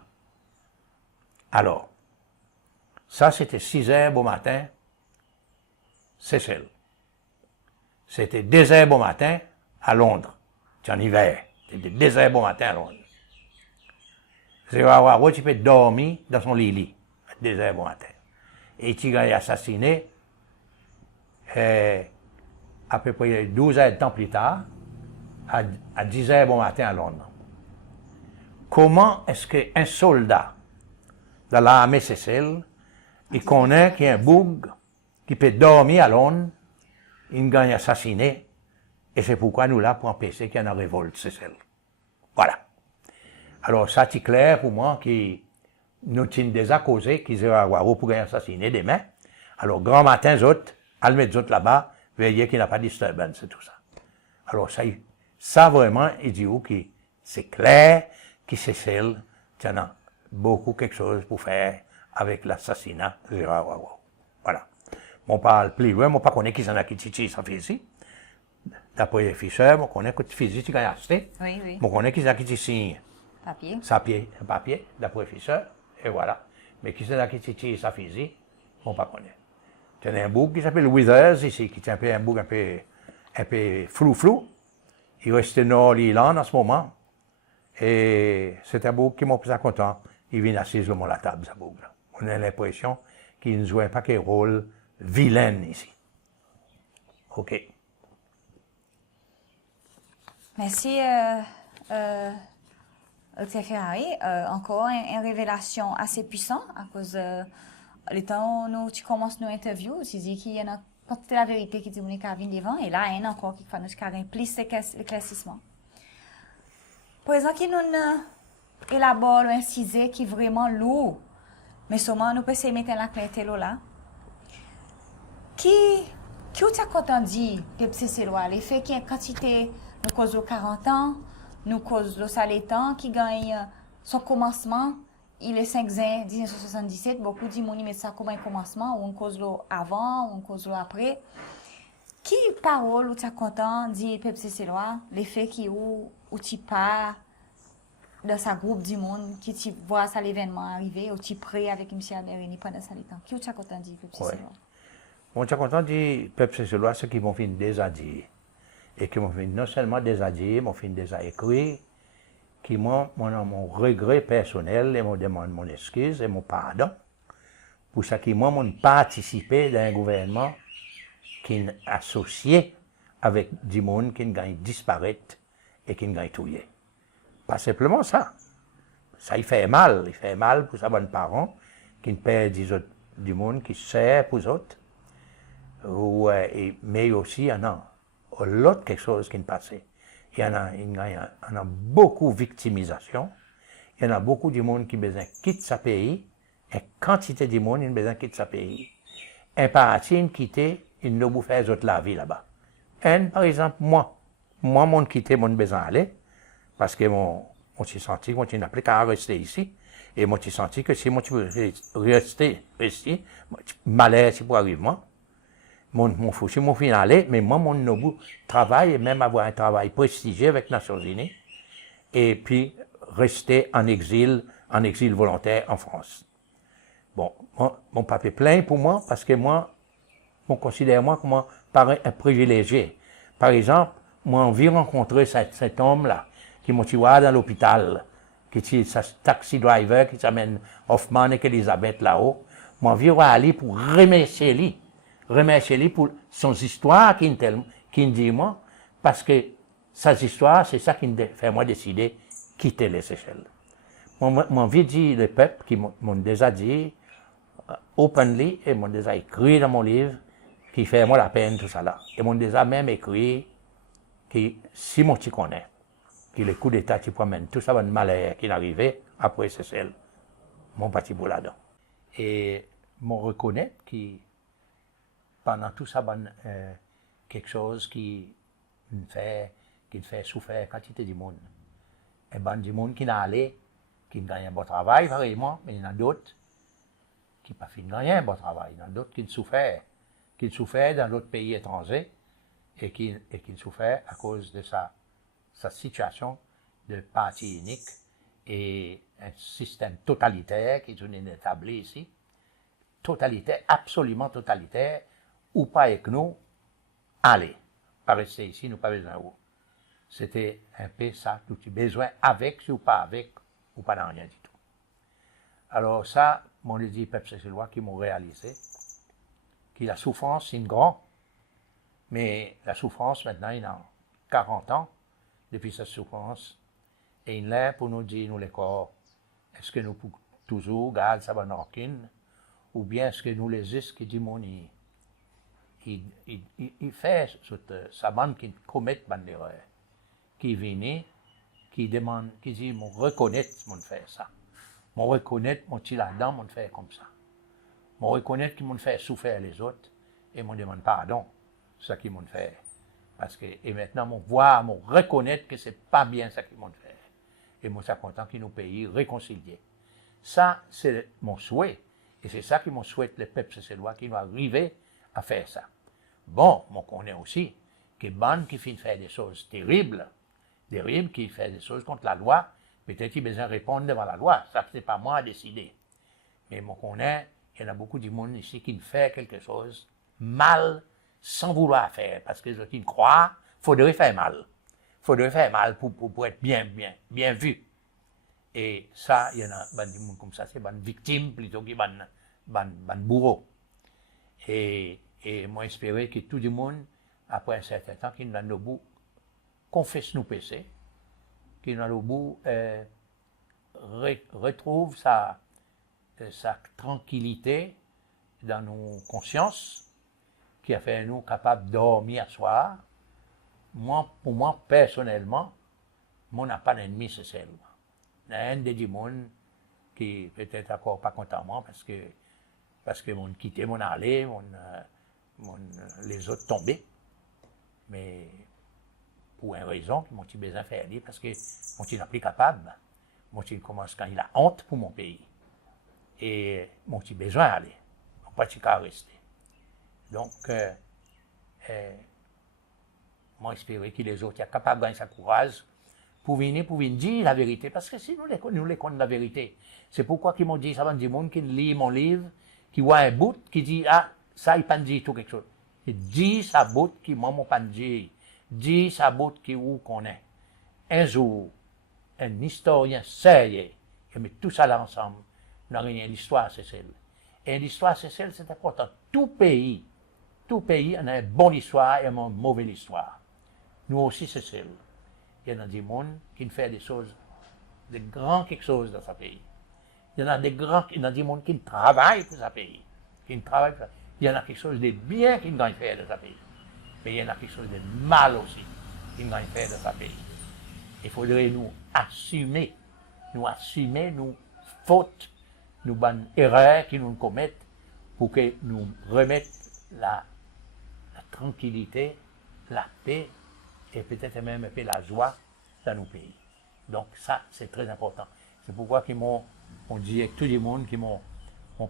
Alors, ça c'était 6 h bon matin, Seychelles. C'était 2 h bon matin à Londres, c'est en hiver. C'était 2 h bon matin à Londres. Gérard Warren, il peut dormir dans son lit, à 2 h bon matin. Et il a assassiné à peu près 12 heures de temps plus tard, à 10 h bon matin à Londres. Comment est-ce qu'un soldat de l'armée Seychelles, il connaît qu'il y a un boug qui peut dormir à Londres, il gagne assassiné, et c'est pourquoi nous là pour empêcher qu'il y ait une révolte Seychelles. Voilà. Alors ça c'est clair pour moi que nous sommes déjà causés qu'ils aient Guaro pour gagner assassiné demain. Alors grand matin, autres, allez les autres là-bas, veillez qu'il n'y a pas de disturbance, c'est tout ça. Alors ça vraiment, il dit que c'est clair que Seychelles, il y en a beaucoup quelque chose pour faire avec l'assassinat de Gérard Guaro. Voilà. On parle plus loin, on ne connaît pas qui s'en a qui ça fait ici. D'après les ficheurs, on connaît que tu fais ici, tu as acheté. Oui, oui. On connaît qui s'en a qui signe. Papier. D'après les ficheurs, et voilà. Mais qui s'en a qui ça fait ici, on ne connaît pas. Il y a un bouc qui s'appelle Withers ici, qui est un bouc un peu flou. Il reste nord l'Irlande en ce moment. Et c'est un bouc qui m'a plus content. Il vient assis sur la table, ce bouc-là. On a l'impression qu'il ne joue pas quel rôle vilain ici. OK. Merci, Dr. Ferrari. Encore une révélation assez puissante à cause le temps où tu commences nos interviews, tu dis qu'il y en a pas toute la vérité qui dit qu'on est qu'à venir devant, et là, il y en a encore qui font nous carrer plus l'éclaircissement. Par exemple, qui nous élabore un sujet qui est vraiment lourd, mais seulement nous pouvons essayer de mettre la clarté là. Qui tu as content dit que c'est loi, les faits qu'il y a une quantité nous cause de 40 ans, nous cause de Salétan qui gagne son commencement, il est 5 juin 1977, beaucoup disent qu'on met ça comme un commencement, ou on cause l'eau avant, ou on cause l'eau après. Qui parole ou tu content dit peuple cécélois, les faits qui ou tu pas dans sa groupe du monde, qui tu vois ça l'événement arriver, ou tu prêt avec M. Amérini pendant ça temps. Qui ou tu content dit peuple cécélois? Mon tu content dit peuple cécélois, ceux qui m'ont fait déjà dire. Et qui m'ont fait non seulement déjà dire, m'ont fait déjà écrit, qui m'ont mon regret personnel et m'ont demandé mon excuse et mon pardon. Pour ça qui m'ont participé dans un gouvernement qui est associé avec du monde qui gagne disparaître et qui gagne touiller. Pas simplement ça. Ça, il fait mal pour sa bonne parents qui perdent du monde qui sert pour les autres. Mais aussi, il y en a l'autre quelque chose qui est passé. Il y en a beaucoup de victimisation. Il y en a beaucoup de monde qui besoin quitter sa pays. Une quantité de monde qui besoin quitter sa pays. Un parti quitter, il ne vous fait autres la vie là-bas. Par exemple, moi, mon quitter, mon besoin aller, parce que mon j'ai senti que je n'ai plus qu'à rester ici. Et moi, j'ai senti que si moi, tu veux rester ici, malheur, c'est pour arriver moi. Mon fou, si mon fin aller, mais moi, mon nobu travaille, et même avoir un travail prestigieux avec les Nations Unies, et puis rester en exil volontaire en France. Bon, mon papa est plein pour moi, parce que moi, on considère moi comme un privilégié. Par exemple, moi, envie de rencontrer cet homme-là, qui m'a tué dans l'hôpital, qui est un taxi driver qui s'amène Hoffman et Elisabeth là-haut. Moi, envie aller pour remercier lui pour son histoire qui me dit moi, parce que sa histoire, c'est ça qui me fait moi décider de quitter les Seychelles. Moi, envie de dire le peuple qui m'ont déjà dit, openly, et m'ont déjà écrit dans mon livre, qui fait moi la peine, tout ça là. Et m'ont déjà même écrit, que si moi tu connais, que les coups d'État qui promènent, tout ça va de malheur qui est arrivé après Seychelles, mon parti pour là-dedans. Et m'ont reconnaît que pendant tout ça, quelque chose qui me fait souffrir quantité du monde. Et du monde qui n'a allé, qui gagne un bon travail, vraiment, mais il y en a d'autres qui n'ont pas fait gagner un bon travail. Il y en a d'autres qui souffrent dans d'autres pays étrangers et qui souffrent à cause de sa situation de parti unique et un système totalitaire qui est établi ici, totalitaire, absolument totalitaire, ou pas avec nous, allez, pas rester ici, nous pas besoin de vous. C'était un peu ça, tout tu besoin avec, ou pas avec, ou pas dans rien du tout. Alors ça, mon dit peuple cécélois qui m'ont réalisé, que la souffrance, c'est une grande, mais la souffrance, maintenant, il y a 40 ans, depuis cette souffrance, et il est pour nous dire, nous les corps, est-ce que nous pouvons toujours garder sa bonne rancune, ou bien est-ce que nous les est qui dit mon il fait sa bande qui commet une erreur, qui vient, qui demande, qui dit, mon reconnaître, mon fait ça. Mon reconnaître, mon petit là-dedans, mon fait comme ça. Mon reconnaître qui m'ont fait souffrir les autres, et mon demande pardon, c'est ça qui m'ont fait. Parce que, et maintenant, mon voir, mon reconnaître que c'est pas bien ça qu'ils m'ont fait. Et moi, je suis content qu'ils nous payent réconcilier. Ça, c'est mon souhait. Et c'est ça que mon souhaite, le peuple cécélois, qui doit arriver à faire ça. Bon, on connaît aussi que Ban qui fait faire des choses terribles, qui fait des choses contre la loi, peut-être qu'il a besoin de répondre devant la loi. Ça, c'est pas moi à décider. Mais on connaît, il y en a beaucoup de monde ici qui fait quelque chose mal, sans vouloir faire, parce que ils croient, il faudrait faire mal. Il faudrait faire mal pour être bien vu. Et ça, il y en a des gens comme ça, c'est des victimes plutôt que des bourreaux. Et moi, j'espérais que tout le monde, après un certain temps, qu'il nous bout confesse nos péchés, qu'il nous bout retrouve sa tranquillité dans nos consciences, qui a fait nous capables de dormir à soir. Pour moi, personnellement, moi, n'a pas d'ennemi, c'est celle. Il y a un des monde qui peut-être encore pas content de moi parce que mon quitté, mon allé, les autres tombés. Mais pour une raison, mon petit besoin faire aller parce que mon petit n'est plus capable. Mon petit commence quand il a honte pour mon pays. Et mon petit besoin aller. On pas qu'à rester. Donc, moi, espérer que les autres soient capables de gagner sa courage pour venir dire la vérité. Parce que si nous les comptons la vérité, c'est pourquoi ils m'ont dit, ça va dire monde qui lit mon livre, qui voit un bout, qui dit, ah, ça, il pas dit tout quelque chose. Il dit sa bout qui moi, mon pas dit. Dit sa bout qui où qu'on est. Un jour, un historien sérieux, qui met tout ça là ensemble, nous avons l'histoire, c'est celle. Et l'histoire, c'est celle, c'est important. Tout pays, on a une bonne histoire et une mauvaise histoire. Nous aussi, c'est celle. Il y en a des gens qui font des choses, de grands quelque chose dans ce pays. Il y en a des gens qui travaillent pour ce pays. Il y en a quelque chose de bien qu'ils gagnent faire dans ce pays. Mais il y en a quelque chose de mal aussi qu'ils gagnent faire dans ce pays. Il faudrait nous assumer nos fautes, nos bonnes erreurs qu'ils nous commettent pour que nous remettent la tranquillité, la paix et peut-être même un peu la joie dans nos pays. Donc ça, c'est très important. C'est pourquoi on dit avec tout le monde qui m'ont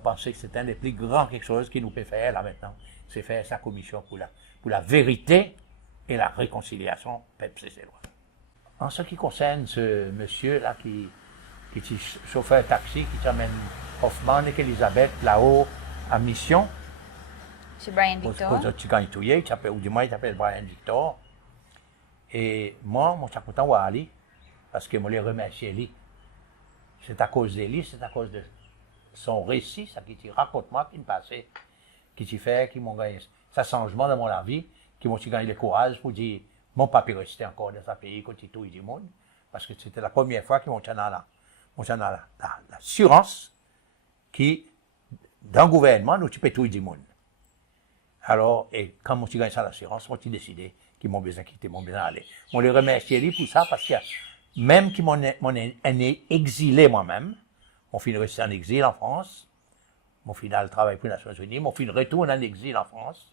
pensé que c'est un des plus grands quelque chose qu'il nous peut faire là maintenant, c'est faire sa commission pour la vérité et la réconciliation, peuple et ses lois. En ce qui concerne ce monsieur-là qui est chauffeur taxi, qui t'amène Hoffman et Elisabeth là-haut à Mission. C'est Brian Victor. Ou du moins il s'appelle Brian Victor. Et moi, je suis content d'aller parce que je les remercie lui. C'est à cause de lui, c'est à cause de son récit, ça qui te raconte moi, qui me passait, qui te fait, qui m'ont gagné ça changement dans mon vie, qui m'ont gagné le courage pour dire mon papa restait encore dans ce pays quand il tout du monde, parce que c'était la première fois qu'ils m'ont donné l'assurance qui, dans le gouvernement, nous tu peux tout du monde. Alors, et quand moi j'ai gagné ça l'assurance, moi j'ai décidé qu'ils m'ont besoin quitter, m'ont besoin aller. On les remercie lui pour ça parce que même qu'ils m'ont exilé moi-même, mon fils resté en exil en France, mon fils a travaillé pour les Nations Unies, mon fils retourne en exil en France,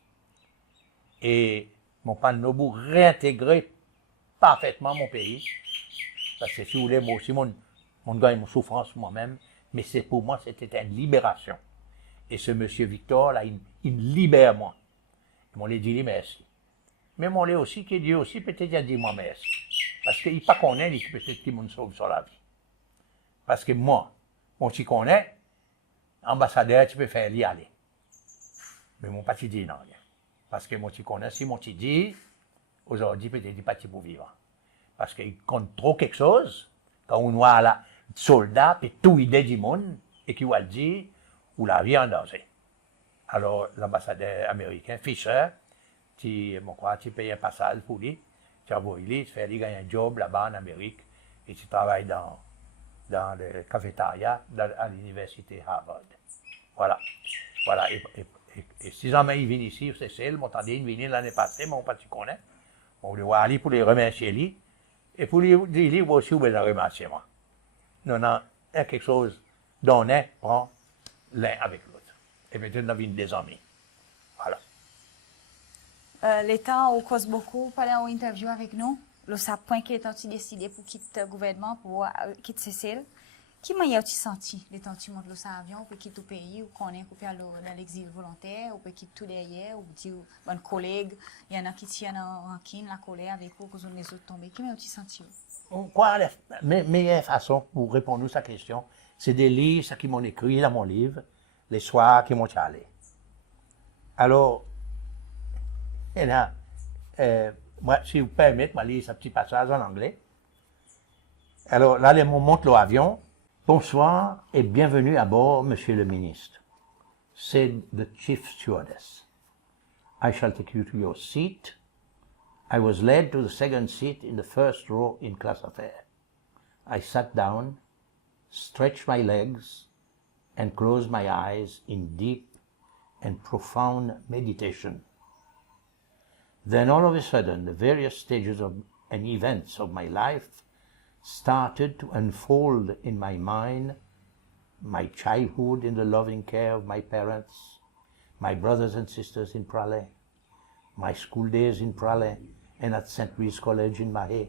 et mon père Nobu réintégré parfaitement mon pays, parce que si vous voulez, moi aussi, mon gagne mon souffrance moi-même, mais c'est pour moi, c'était une libération. Et ce monsieur Victor, là, il libère moi. Ils m'ont dit merci. Mais mon lait aussi, que Dieu aussi peut-être a dit moi merci. Parce qu'il pas connaît, il peut-être qu'il me sauve sur la vie. Parce que moi tu connais, ambassadeur, tu peux faire y aller. Mais mon pas dit non. Parce que moi tu connais, si mon tu dit, aujourd'hui peut-être pas pour vivre. Parce qu'il compte trop quelque chose, quand on voit là, soldat, puis tout idée du monde, et qui va le dire, ou la vie en danger. Alors, l'ambassadeur américain, Fisher, tu payes un passage pour lui, tu as envoyé, tu fais gagner un job là-bas en Amérique, et tu travailles dans le cafétéria à l'université Harvard. Voilà. Et si jamais il vient ici, c'est celle, mon tandis, il vient l'année passée, mon pas tu connais. On voulait voir aller pour les remercier lui, et pour lui dire aussi où les remercier moi. Non, il y a quelque chose dont on prend l'un avec l'autre. Et peut-être on a des amis. Voilà. L'État au cause beaucoup, pendant une interview avec nous, le sapin qui est décidé pour quitter le gouvernement, pour quitter Cécile. Qui m'a senti l'étant tu montes l'avion, pour quitter le pays, ou qu'on est coupé dans l'exil volontaire, ou pour quitter tout derrière, ou dire un collègue, il y en a qui tiennent en kin, la colère avec vous, que les autres tombés. Qui m'a senti? La meilleure façon pour répondre à cette question, c'est de lire ce qu'ils m'ont écrit dans mon livre, les soirs qu'ils m'ont allé. Alors, moi, si vous permettez, je vais lire ce petit passage en anglais. Alors, là, on monte l'avion. Bonsoir et bienvenue à bord, Monsieur le Ministre, said the chief stewardess. I shall take you to your seat. I was led to the second seat in the first row in class affair. I sat down, stretched my legs, and closed my eyes in deep and profound meditation. Then all of a sudden, the various stages and events of my life started to unfold in my mind, my childhood in the loving care of my parents, my brothers and sisters in Praslin, my school days in Praslin and at St. Louis College in Mahé,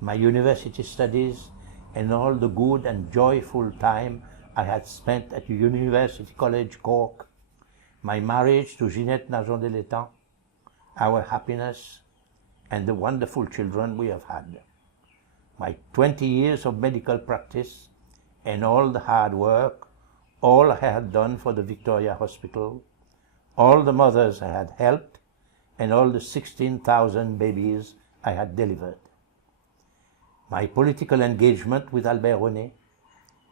my university studies and all the good and joyful time I had spent at University College Cork, my marriage to Ginette Najon de l'Étang. our happiness, and the wonderful children we have had. My 20 years of medical practice and all the hard work, all I had done for the Victoria Hospital, all the mothers I had helped, and all the 16,000 babies I had delivered. My political engagement with Albert René,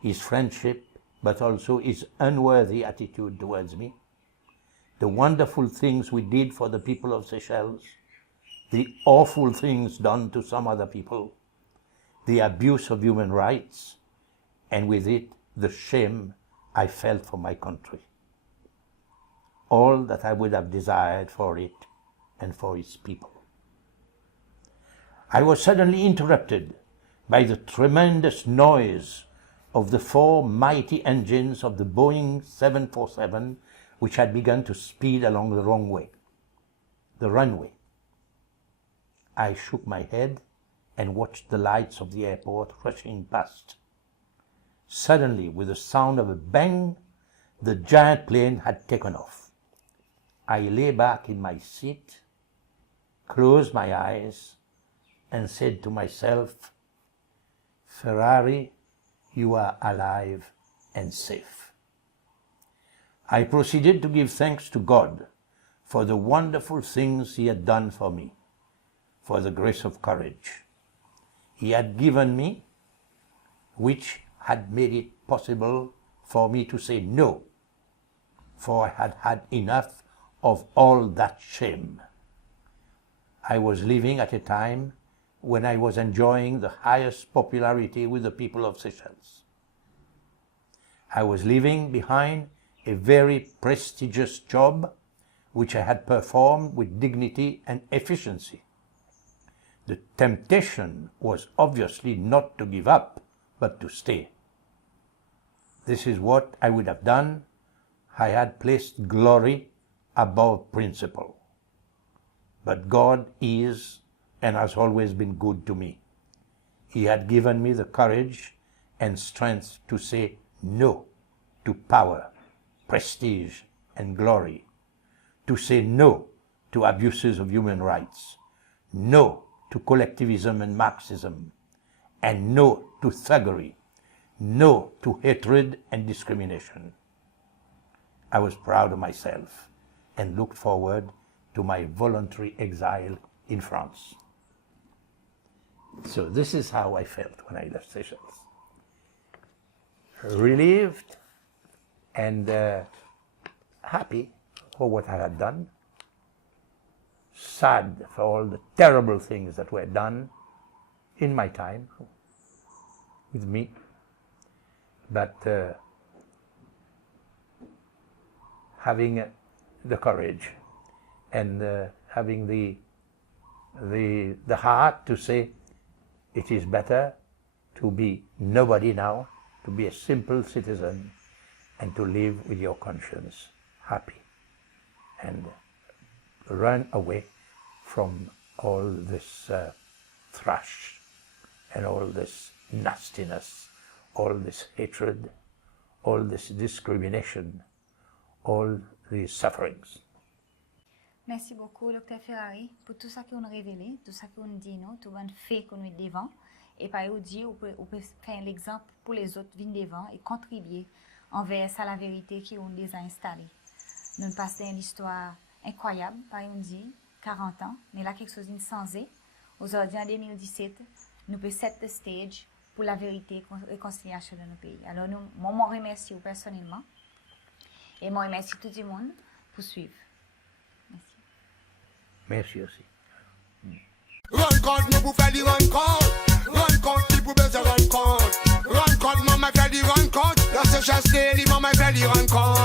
his friendship, but also his unworthy attitude towards me, the wonderful things we did for the people of Seychelles, the awful things done to some other people, the abuse of human rights, and with it, the shame I felt for my country. All that I would have desired for it and for its people. I was suddenly interrupted by the tremendous noise of the 4 mighty engines of the Boeing 747, which had begun to speed along the runway. I shook my head and watched the lights of the airport rushing past. Suddenly, with the sound of a bang, the giant plane had taken off. I lay back in my seat, closed my eyes, and said to myself, Ferrari, you are alive and safe. I proceeded to give thanks to God for the wonderful things He had done for me, for the grace of courage He had given me, which had made it possible for me to say no, for I had had enough of all that shame. I was living at a time when I was enjoying the highest popularity with the people of Seychelles. I was leaving behind a very prestigious job which I had performed with dignity and efficiency. The temptation was obviously not to give up, but to stay. This is what I would have done. I had placed glory above principle. But God is and has always been good to me. He had given me the courage and strength to say no to power, prestige, and glory, to say no to abuses of human rights, no to collectivism and Marxism, and no to thuggery, no to hatred and discrimination. I was proud of myself and looked forward to my voluntary exile in France. So this is how I felt when I left Seychelles. Relieved and happy for what I had done, sad for all the terrible things that were done in my time with me, but having the courage and having the heart to say it is better to be nobody now, to be a simple citizen, and to live with your conscience happy and run away from all this trash and all this nastiness, all this hatred, all this discrimination, all these sufferings. Merci beaucoup, Dr. Ferrari, pour tout ça qu'on a révélé, tout ça qu'on dit, nous, tout le fait qu'on est devant. Et par où dit, on peut faire l'exemple pour les autres, venir devant et contribuer envers ça la vérité qui ont déjà installé. Nous passons une histoire incroyable, par où dit, 40 ans, mais là quelque chose d'insensé. Aujourd'hui, en 2017, nous pouvons set the stage pour la vérité et réconciliation de nos pays. Alors, moi, je remercie personnellement et moi, je remercie tout le monde pour suivre. Merci. Merci aussi. Run code, nous pour faire du run code. Run code, qui pour besoin run code. Run code, maman fait du run code. La Seychelles Daily, maman fait du run code.